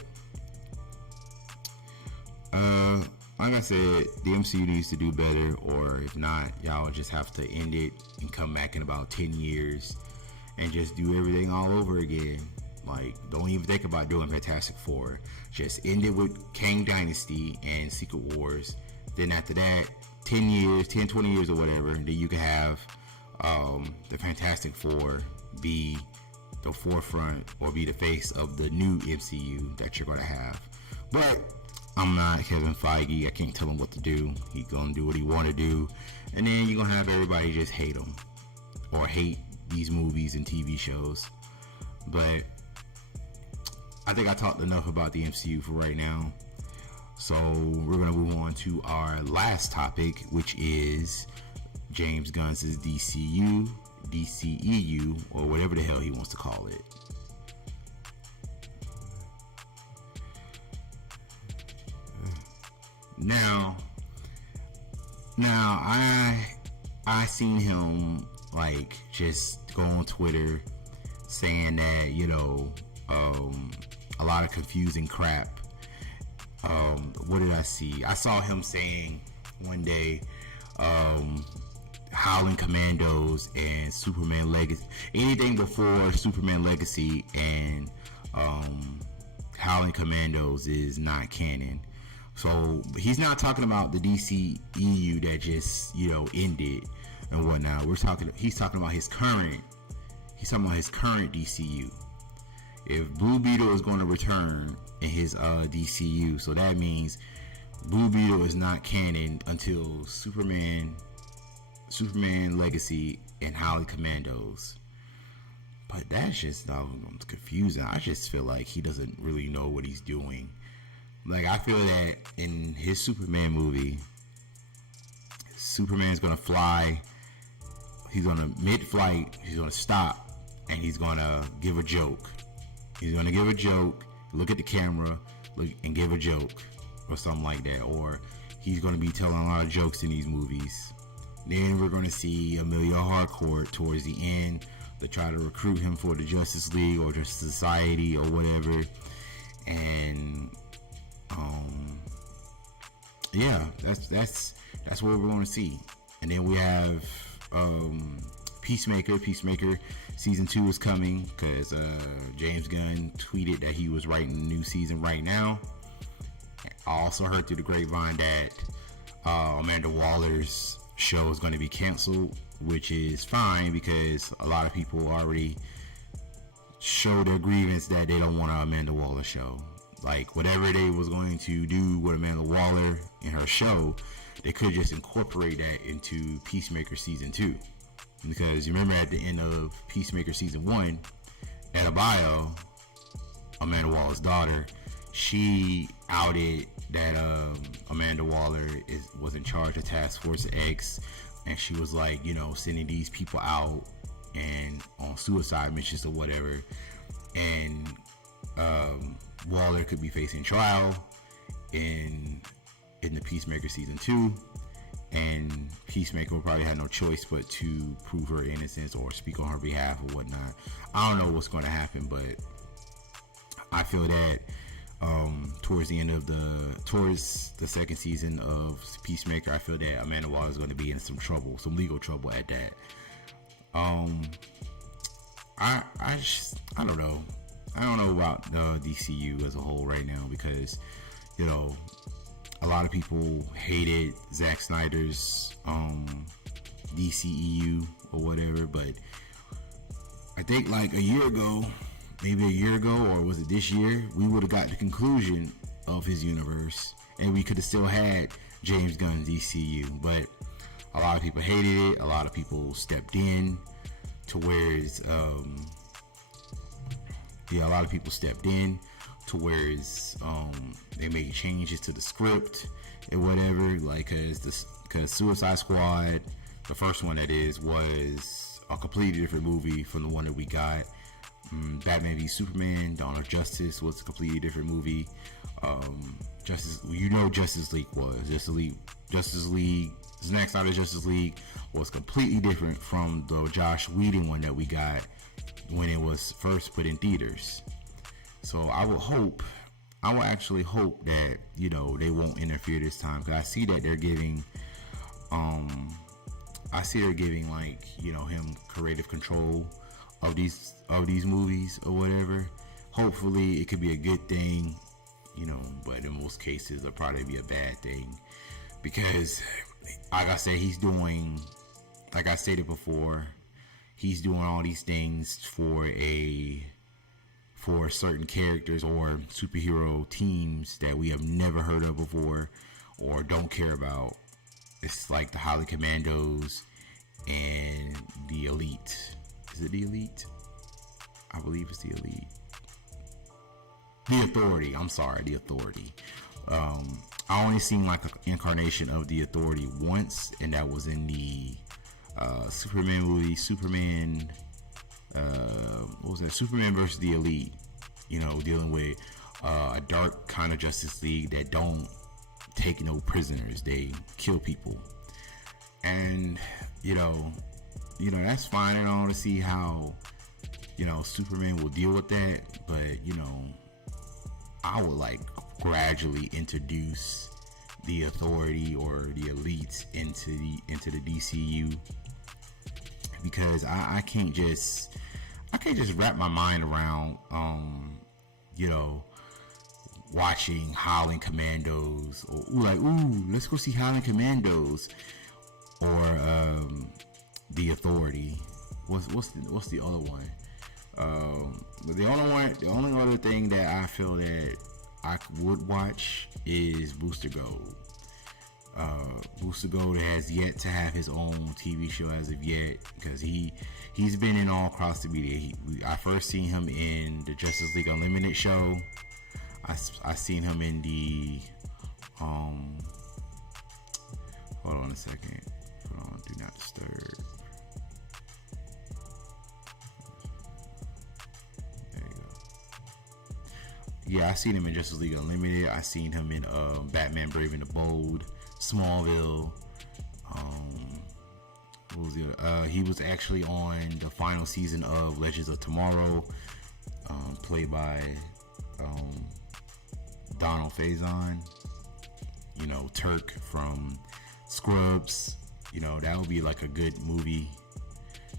like I said, the MCU needs to do better, or if not, y'all just have to end it and come back in about 10 years and just do everything all over again. Like, don't even think about doing Fantastic Four. Just end it with Kang Dynasty and Secret Wars. Then after that, 10, 20 years or whatever, then you can have the Fantastic Four be the forefront or be the face of the new MCU that you're going to have. But I'm not Kevin Feige. I can't tell him what to do. He's going to do what he want to do. And then you're going to have everybody just hate him or hate these movies and TV shows. But I think I talked enough about the MCU for right now. So we're going to move on to our last topic, which is James Gunn's DCEU, or whatever the hell he wants to call it. Now I seen him like just go on Twitter saying that a lot of confusing crap. What did I see? I saw him saying one day, Howling Commandos and Superman Legacy, anything before Superman Legacy and Howling Commandos is not canon. So he's not talking about the DCEU that just ended and whatnot. He's talking about his current DCU. If Blue Beetle is going to return in his DCU, so that means Blue Beetle is not canon until Superman Legacy and Howling Commandos. But that's just confusing. I just feel like he doesn't really know what he's doing. Like, I feel that in his Superman movie, Superman's gonna fly. He's gonna mid-flight. He's gonna stop, and he's gonna give a joke. He's gonna give a joke, look at the camera, and give a joke, or something like that. Or he's gonna be telling a lot of jokes in these movies. Then we're gonna see Amelia Harcourt towards the end to try to recruit him for the Justice League or Justice Society or whatever. And that's what we're going to see. And then we have Peacemaker season 2 is coming because James Gunn tweeted that he was writing a new season right now. I also heard through the grapevine that Amanda Waller's show is going to be canceled, which is fine because a lot of people already showed their grievance that they don't want an Amanda Waller show. Like, whatever they was going to do with Amanda Waller in her show, they could just incorporate that into Peacemaker season 2. Because you remember at the end of Peacemaker season 1, Adebayo, Amanda Waller's daughter, she outed that Amanda Waller was in charge of Task Force X, and she was like, sending these people out and on suicide missions or whatever, and Waller could be facing trial in the Peacemaker season 2, and Peacemaker will probably have no choice but to prove her innocence or speak on her behalf or whatnot. I don't know what's going to happen, but I feel that towards the second season of Peacemaker, I feel that Amanda Waller is going to be in some trouble, some legal trouble at that. I don't know. I don't know about the DCU as a whole right now because, a lot of people hated Zack Snyder's DCEU or whatever, but I think like maybe a year ago, or was it this year, we would have got the conclusion of his universe, and we could have still had James Gunn's DCU, but a lot of people hated it. A lot of people stepped in to where they made changes to the script and whatever, like because Suicide Squad, the first one that is, was a completely different movie from the one that we got. Batman v Superman: Dawn of Justice was a completely different movie. Justice League Zack Snyder's Justice League was completely different from the Joss Whedon one that we got when it was first put in theaters. So I will actually hope that they won't interfere this time, because I see that they're giving like him creative control of these movies or whatever. Hopefully it could be a good thing, but in most cases it'll probably be a bad thing, because like I said, like I stated before, he's doing all these things for certain characters or superhero teams that we have never heard of before or don't care about. It's like the Holly Commandos and the Elite. Is it the Elite? I believe it's the Elite. The Authority. I'm sorry, the Authority. I only seen like an incarnation of the Authority once, and that was in the Superman movie, Superman versus the Elite, dealing with a dark kind of Justice League that don't take no prisoners, they kill people. And that's fine and all to see how Superman will deal with that, but I would like gradually introduce the Authority or the Elites into the DCU, because I can't just wrap my mind around watching Howling Commandos, or let's go see Howling Commandos, or the Authority. What's the other one? The only other thing that I feel that I would watch is Booster Gold. Booster Gold has yet to have his own TV show as of yet, because he's been in all across the media. I first seen him in the Justice League Unlimited show. I seen him in the hold on a second. Hold on, do not disturb. There you go. Yeah, I seen him in Justice League Unlimited. I seen him in Batman Brave and the Bold, Smallville. What was the other? He was actually on the final season of Legends of Tomorrow, played by Donald Faison. Turk from Scrubs. That would be like a good movie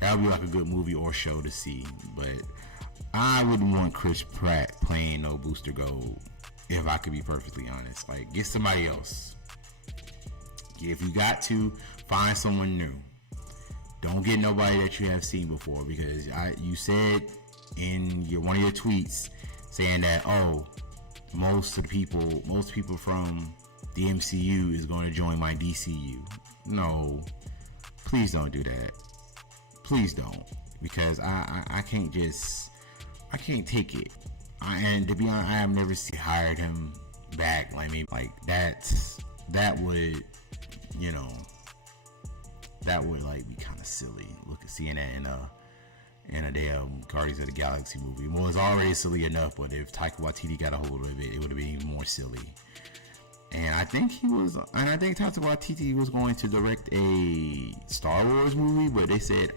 That would be like a good movie or show to see. But I wouldn't want Chris Pratt playing no Booster Gold, if I could be perfectly honest. Like, get somebody else. If you got to, find someone new. Don't get nobody that you have seen before, because you said in one of your tweets saying that, oh, most people from the MCU is going to join my DCU. No, please don't do that. Please don't, because I can't take it. And to be honest, I have never hired him back. Like that would, that would like be kind of silly. Look at seeing that in a damn Guardians of the Galaxy movie. Well, it's already silly enough, but if Taika Waititi got a hold of it, it would have been even more silly. And I think Taika Waititi was going to direct a Star Wars movie, but they said,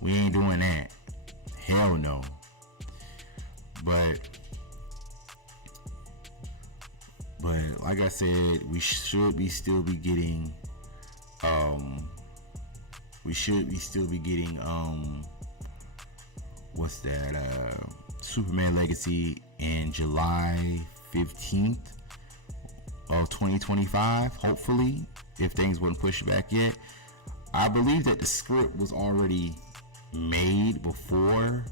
we ain't doing that. Hell no. But like I said, we should still be getting what's that? Superman Legacy in July 15th of 2025, hopefully, if things weren't pushed back yet. I believe that the script was already made before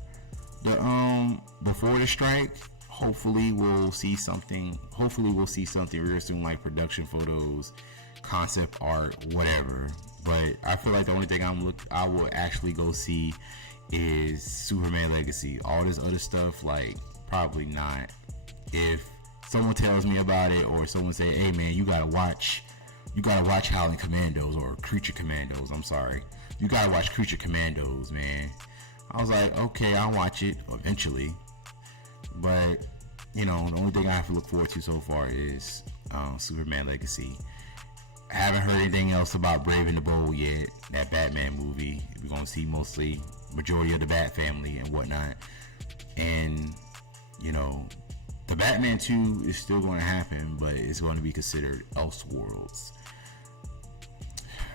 the strike. Hopefully we'll see something real soon, like production photos, concept art, whatever. But I feel like the only thing I will actually go see is Superman Legacy. All this other stuff, like, probably not. If someone tells me about it, or someone say, hey man, you gotta watch Howling Commandos, or Creature Commandos, I'm sorry, you gotta watch Creature Commandos, man. I was like, okay, I'll watch it eventually. But, the only thing I have to look forward to so far is Superman Legacy. I haven't heard anything else about Brave and the Bold yet, that Batman movie. We're going to see majority of the Bat family and whatnot. And, the Batman 2 is still going to happen, but it's going to be considered Elseworlds.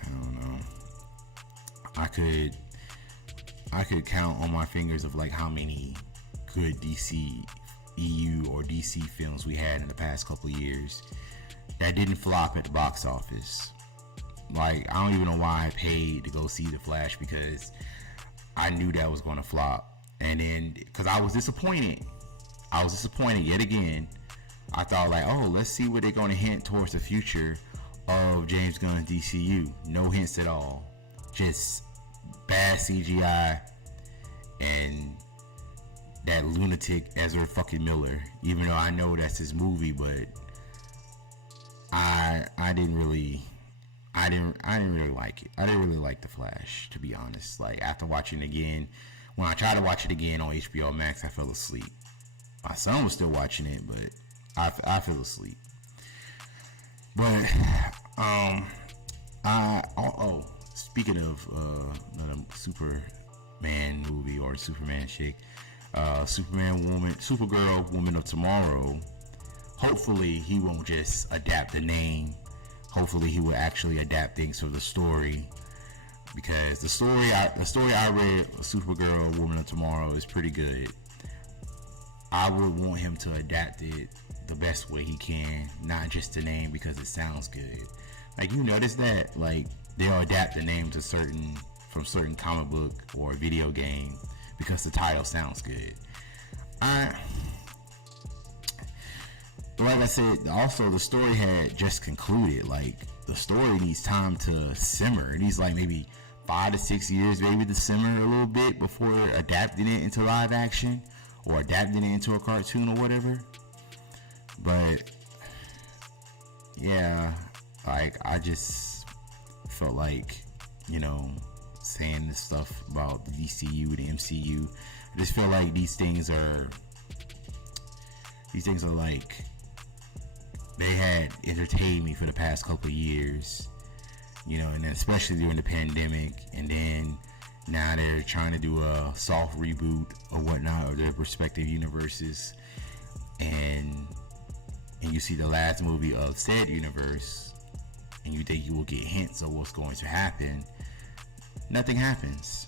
I don't know. I could count on my fingers of like how many good DC EU or DC films we had in the past couple of years that didn't flop at the box office. Like, I don't even know why I paid to go see The Flash, because I knew that was going to flop. And then, because I was disappointed yet again. I thought like, oh, let's see what they're going to hint towards the future of James Gunn's DCU. No hints at all. Just bad CGI and that lunatic Ezra fucking Miller. Even though I know that's his movie, but I didn't really like it. I didn't really like The Flash, to be honest. Like, after watching it again, when I tried to watch it again on HBO Max, I fell asleep. My son was still watching it, but I fell asleep. But speaking of Superman movie or Superman chick, Supergirl, Woman of Tomorrow. Hopefully he won't just adapt the name. Hopefully he will actually adapt things for the story, because the story I read, Supergirl, Woman of Tomorrow, is pretty good. I would want him to adapt it the best way he can, not just the name because it sounds good. Like, you notice that, like, they'll adapt the name to from certain comic book or video game because the title sounds good. Like I said, also the story had just concluded. Like, the story needs time to simmer. It needs like maybe 5 to 6 years maybe to simmer a little bit before adapting it into live action or adapting it into a cartoon or whatever. But yeah, like, I just felt like, saying this stuff about the DCU, the MCU, I just feel like these things are like, they had entertained me for the past couple of years, and especially during the pandemic, and then now they're trying to do a soft reboot or whatnot of their respective universes, and you see the last movie of said universe, and you think you will get hints of what's going to happen. nothing happens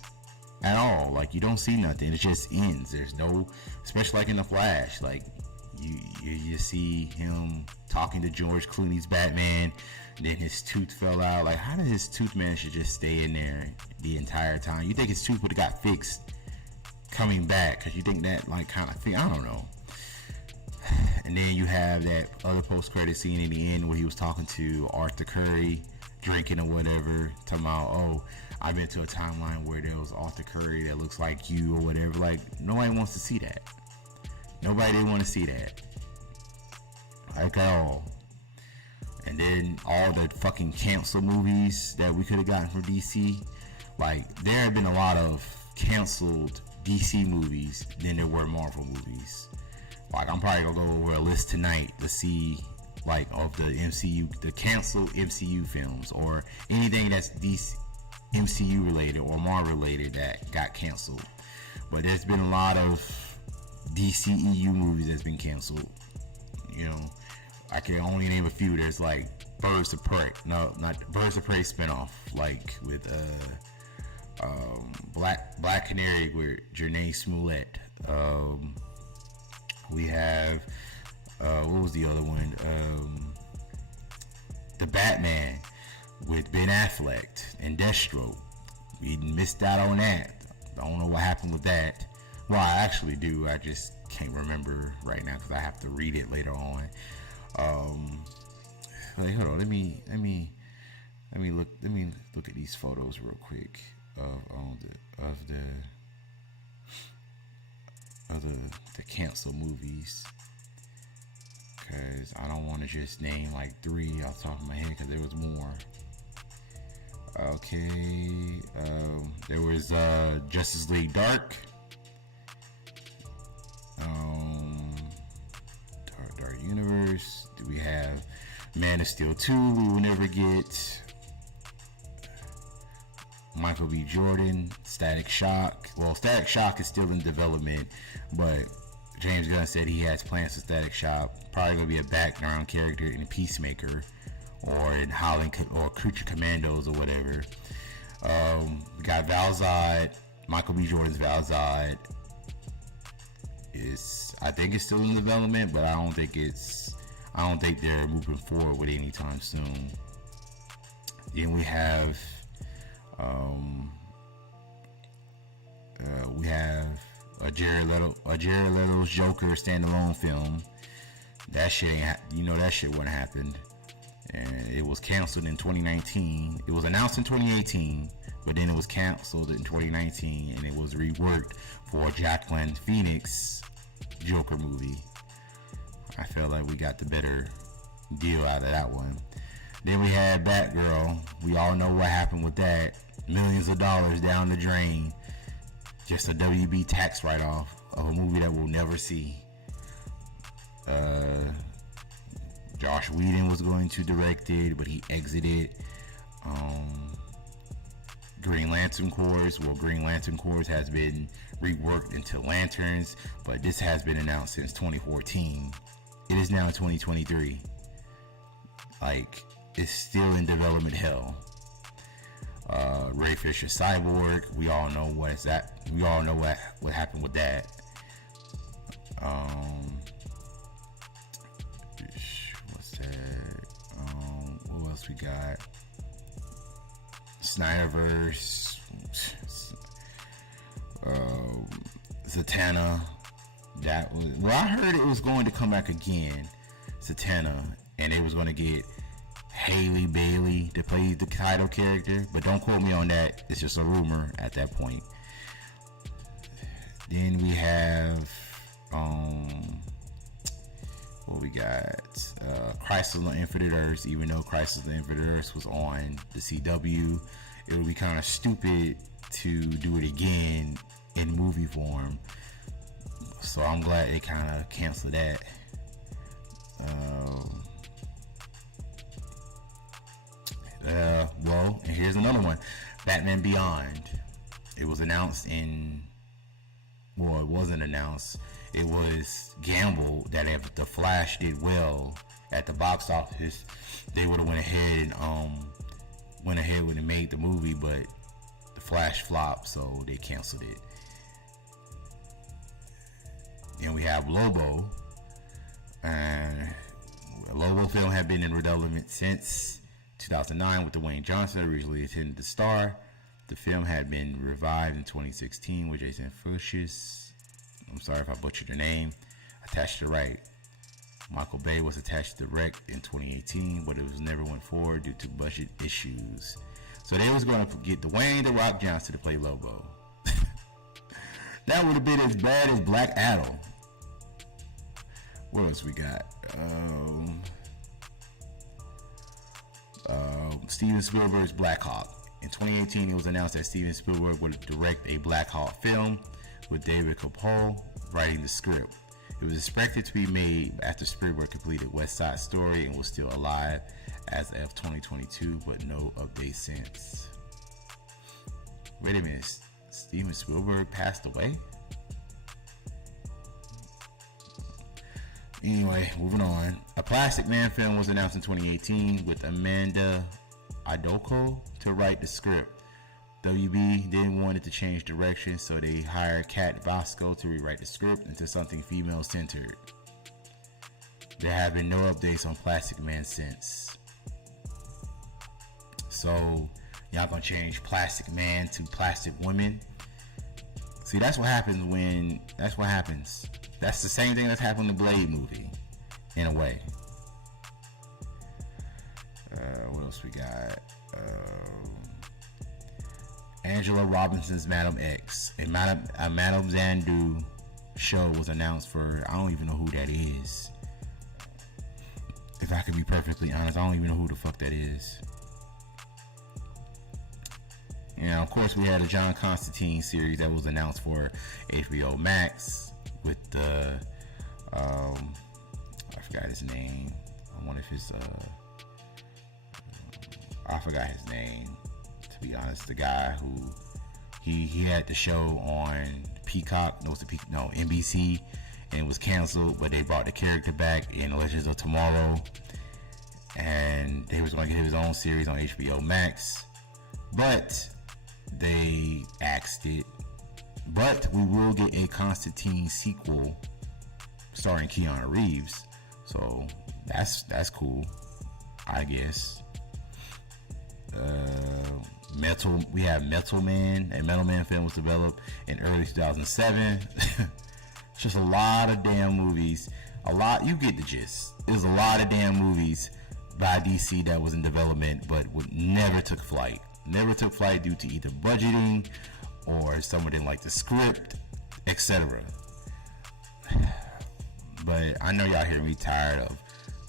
at all. Like, you don't see nothing. It just ends. There's no, especially like in the Flash, like you see him talking to George Clooney's Batman, then his tooth fell out. Like, how did his tooth manage to just stay in there the entire time? You think his tooth would have got fixed coming back, because you think that, like, kind of thing, I don't know. And then you have that other post-credit scene in the end where he was talking to Arthur Curry, drinking or whatever, talking about, oh, I've been to a timeline where there was Arthur Curry that looks like you or whatever. Like, nobody wants to see that. Nobody didn't want to see that, like, at all. And then all the fucking cancel movies that we could have gotten from DC. Like, there have been a lot of canceled DC movies than there were Marvel movies. Like, I'm probably gonna go over a list tonight to see, like, of the MCU, the canceled MCU films, or anything that's DC, MCU related or Marvel related that got canceled. But there's been a lot of DCEU movies that's been canceled. You know, I can only name a few. There's like Birds of Prey, no, not Birds of Prey spinoff, like with Black Canary with Janae Smollett. We have what was the other one? The Batman with Ben Affleck and Deathstroke. We missed out on that. I don't know what happened with that. Well, I actually do. I just can't remember right now because I have to read it later on. Like, hold on. Let me look at these photos real quick of the cancel movies, because I don't want to just name like 3 off the top of my head, because there was more. Okay, there was Justice League Dark. Dark Universe. Do we have Man of Steel 2? We will never get. Michael B. Jordan, Static Shock. Well, Static Shock is still in development, but James Gunn said he has plans for Static Shock. Probably gonna be a background character in Peacemaker, or in Howling or Creature Commandos or whatever. We got Val Zod. Michael B. Jordan's Val Zod I think it's still in development, but I don't think they're moving forward with it anytime soon. Then we have a Jared Leto's Joker standalone film. That shit that shit wouldn't happen. And it was canceled in 2019. It was announced in 2018, but then it was canceled in 2019, and it was reworked for Joaquin Phoenix Joker movie. I felt like we got the better deal out of that one. Then we had Batgirl. We all know what happened with that. Millions of dollars down the drain. Just a WB tax write-off of a movie that we'll never see. Josh Whedon was going to direct it, but he exited. Green Lantern Corps. Well, Green Lantern Corps has been reworked into Lanterns, but this has been announced since 2014. It is now 2023. Like, it's still in development hell. Ray Fisher Cyborg. We all know what happened with that. What's that? What else we got? Snyderverse. Zatanna. That was, well, I heard it was going to come back again, Zatanna, and it was going to get Haley Bailey to play the title character, but don't quote me on that. It's just a rumor at that point. Then we have what we got? Crisis on Infinite Earths. Even though Crisis on Infinite Earths was on the CW, it would be kind of stupid to do it again in movie form. So I'm glad they kind of canceled that. Well, and here's another one. Batman Beyond. It was announced well, it wasn't announced. It was gambled that if The Flash did well at the box office, they would have went ahead and made the movie, but flash flop, so they canceled it. Then we have Lobo. Lobo film had been in development since 2009 with Dwayne Johnson originally attended the star. The film had been revived in 2016 with Jason Fuchs. I'm sorry if I butchered your name. Attached to right. Michael Bay was attached to direct in 2018, but it was never went forward due to budget issues. So they was going to get Dwayne "The Rock" Johnson to play Lobo. That would have been as bad as Black Adam. What else we got? Steven Spielberg's Black Hawk. In 2018, it was announced that Steven Spielberg would direct a Black Hawk film with David Koeppel writing the script. It was expected to be made after Spielberg completed West Side Story and was still alive as of 2022, but no update since. Wait a minute, Steven Spielberg passed away? Anyway, moving on. A Plastic Man film was announced in 2018 with Amanda Idoko to write the script. WB then wanted to change direction, so they hired Kat Vasco to rewrite the script into something female-centered. There have been no updates on Plastic Man since. So, y'all gonna change Plastic Man to Plastic Woman? See, that's what happens. That's the same thing that's happened in the Blade movie, in a way. What else we got? Angela Robinson's Madam X. A Madame Xanadu show was announced for, I don't even know who that is. If I could be perfectly honest, I don't even know who the fuck that is. And of course, we had a John Constantine series that was announced for HBO Max with the, I forgot his name. I wonder if it's, I forgot his name. To be honest, the guy who he had the show on Peacock, NBC, and it was canceled, but they brought the character back in Legends of Tomorrow, and they was going to get his own series on HBO Max, but they axed it. But we will get a Constantine sequel starring Keanu Reeves, so that's cool, I guess. We have Metal Man. A Metal Man film was developed in early 2007. It's just a lot of damn movies. You get the gist. There's a lot of damn movies by DC that was in development but never took flight. Never took flight due to either budgeting or someone didn't like the script, etc. But I know y'all hear me tired of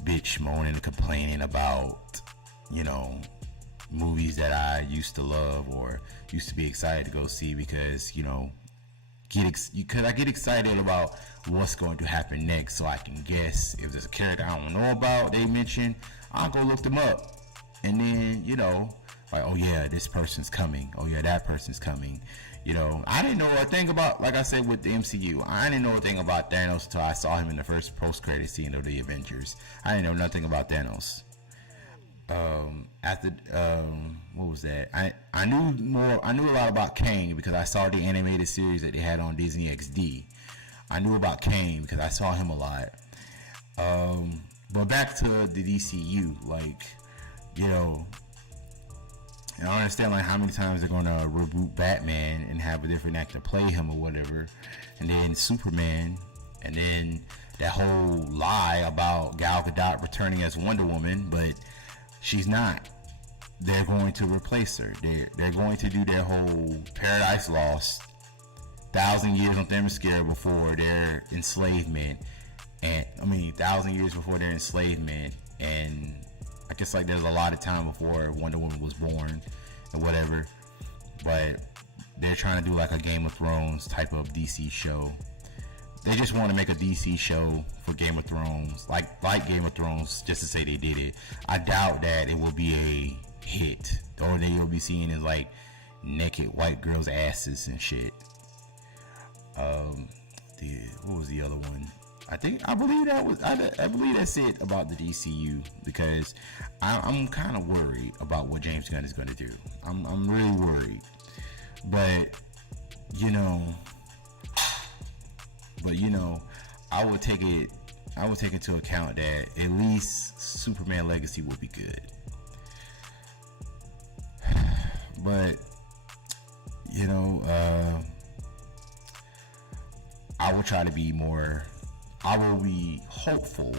bitch moaning and complaining about, movies that I used to love or used to be excited to go see because, I get excited about what's going to happen next, so I can guess if there's a character I don't know about they mention, I'll go look them up. And then, like, oh yeah, this person's coming. Oh yeah, that person's coming. I didn't know a thing about, like I said with the MCU, I didn't know a thing about Thanos until I saw him in the first post-credit scene of the Avengers. I didn't know nothing about Thanos. What was that? I knew a lot about Kang because I saw the animated series that they had on Disney XD. I knew about Kang because I saw him a lot. But back to the DCU, I don't understand how many times they're gonna reboot Batman and have a different actor play him or whatever, and then Superman, and then that whole lie about Gal Gadot returning as Wonder Woman, but she's not. They're going to replace her. They're going to do their whole Paradise Lost, 1,000 years on Themyscira before their enslavement, and 1,000 years before their enslavement, and I guess there's a lot of time before Wonder Woman was born and whatever, but they're trying to do a Game of Thrones type of DC show. They just want to make a DC show for Game of Thrones, like Game of Thrones, just to say they did it. I doubt that it will be a hit. The only thing you'll be seeing is naked white girls' asses and shit. What was the other one? I believe that's it about the DCU, because I'm kind of worried about what James Gunn is going to do. I'm really worried. But you know, I would take into account that at least Superman Legacy will be good. But I will try to be more. I will be hopeful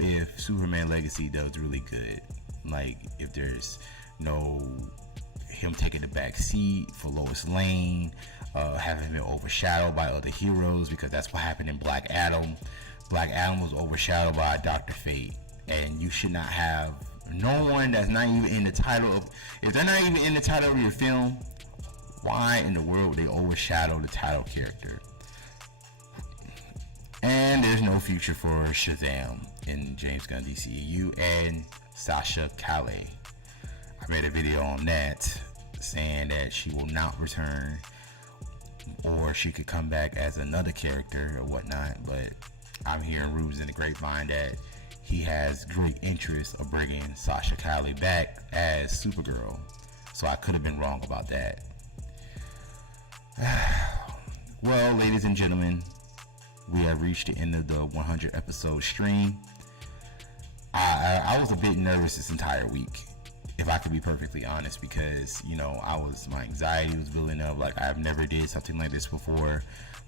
if Superman Legacy does really good. Like if there's no him taking the back seat for Lois Lane, having been overshadowed by other heroes, because that's what happened in Black Adam. Black Adam was overshadowed by Dr. Fate, and you should not have no one that's not even in the title of. If they're not even in the title of your film, why in the world would they overshadow the title character? And there's no future for Shazam in James Gunn DCEU and Sasha Calle. I made a video on that saying that she will not return, or she could come back as another character or whatnot. But I'm hearing rumors in the grapevine that he has great interest of bringing Sasha Calle back as Supergirl. So I could have been wrong about that. Well, ladies and gentlemen, we have reached the end of the 100 episode stream. I was a bit nervous this entire week, if I could be perfectly honest, because my anxiety was building up. Like, I've never did something like this before.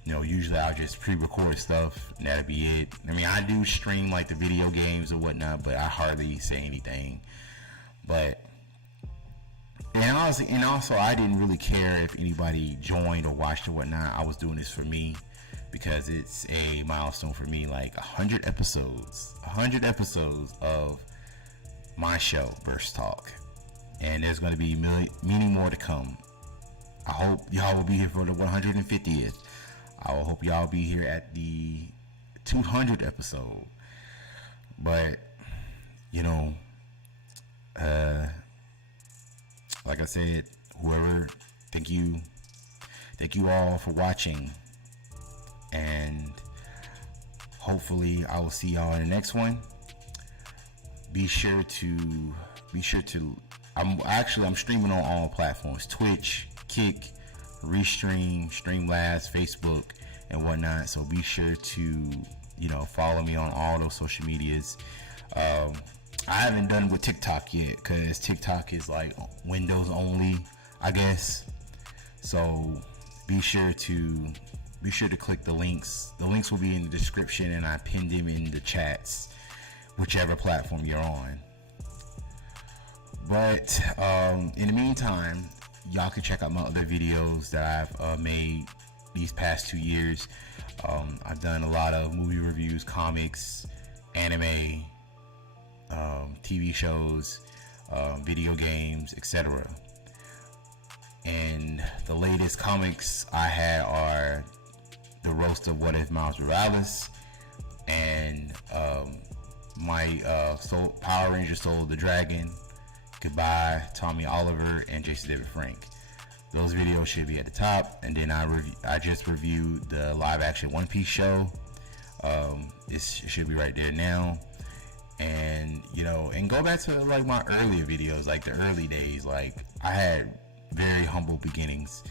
Usually I'll just pre-record stuff and that'll be it. I mean, I do stream like the video games or whatnot, but I hardly say anything. But and also I didn't really care if anybody joined or watched or whatnot. I was doing this for me, because it's a milestone for me. Like 100 episodes of my show, Burst Talk, and there's going to be many more to come. I hope y'all will be here for the 150th. I will hope y'all be here at the 200th episode. But like I said, thank you all for watching, and hopefully I will see y'all in the next one. Be sure to I'm streaming on all platforms: Twitch, Kick, Restream, Streamlabs, Facebook, and whatnot. So be sure to follow me on all those social medias. I haven't done with TikTok yet, because TikTok is like Windows only, I guess. So be sure to click the links. The links will be in the description, and I pinned them in the chats, whichever platform you're on. But in the meantime, y'all can check out my other videos that I've made these past 2 years. I've done a lot of movie reviews, comics, anime, TV shows, video games, etc. And the latest comics I had are the roast of What If Miles Morales, and my Power Ranger Soul of the Dragon, Goodbye, Tommy Oliver, and Jason David Frank. Those videos should be at the top. And then I just reviewed the live action One Piece show. It should be right there now. And and go back to like my earlier videos, like the early days. Like, I had very humble beginnings,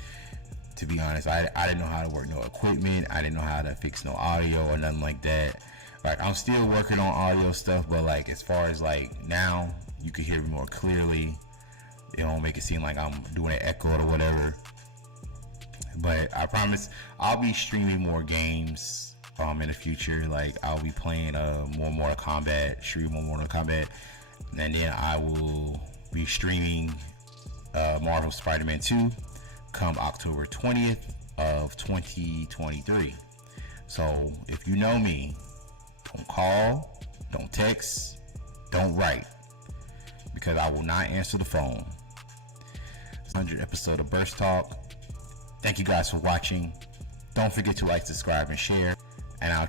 to be honest. I didn't know how to work no equipment. I didn't know how to fix no audio or nothing like that. Like, I'm still working on audio stuff, but like as far as like now, you can hear me more clearly. It don't make it seem like I'm doing an echo or whatever. But I promise I'll be streaming more games in the future. Like, I'll be playing more Mortal Kombat, and then I will be streaming Marvel Spider-Man 2 come October 20th of 2023. So if you know me, don't call, don't text, don't write, because I will not answer the phone. 100th episode of Burst Talk. Thank you guys for watching. Don't forget to like, subscribe, and share, and I'll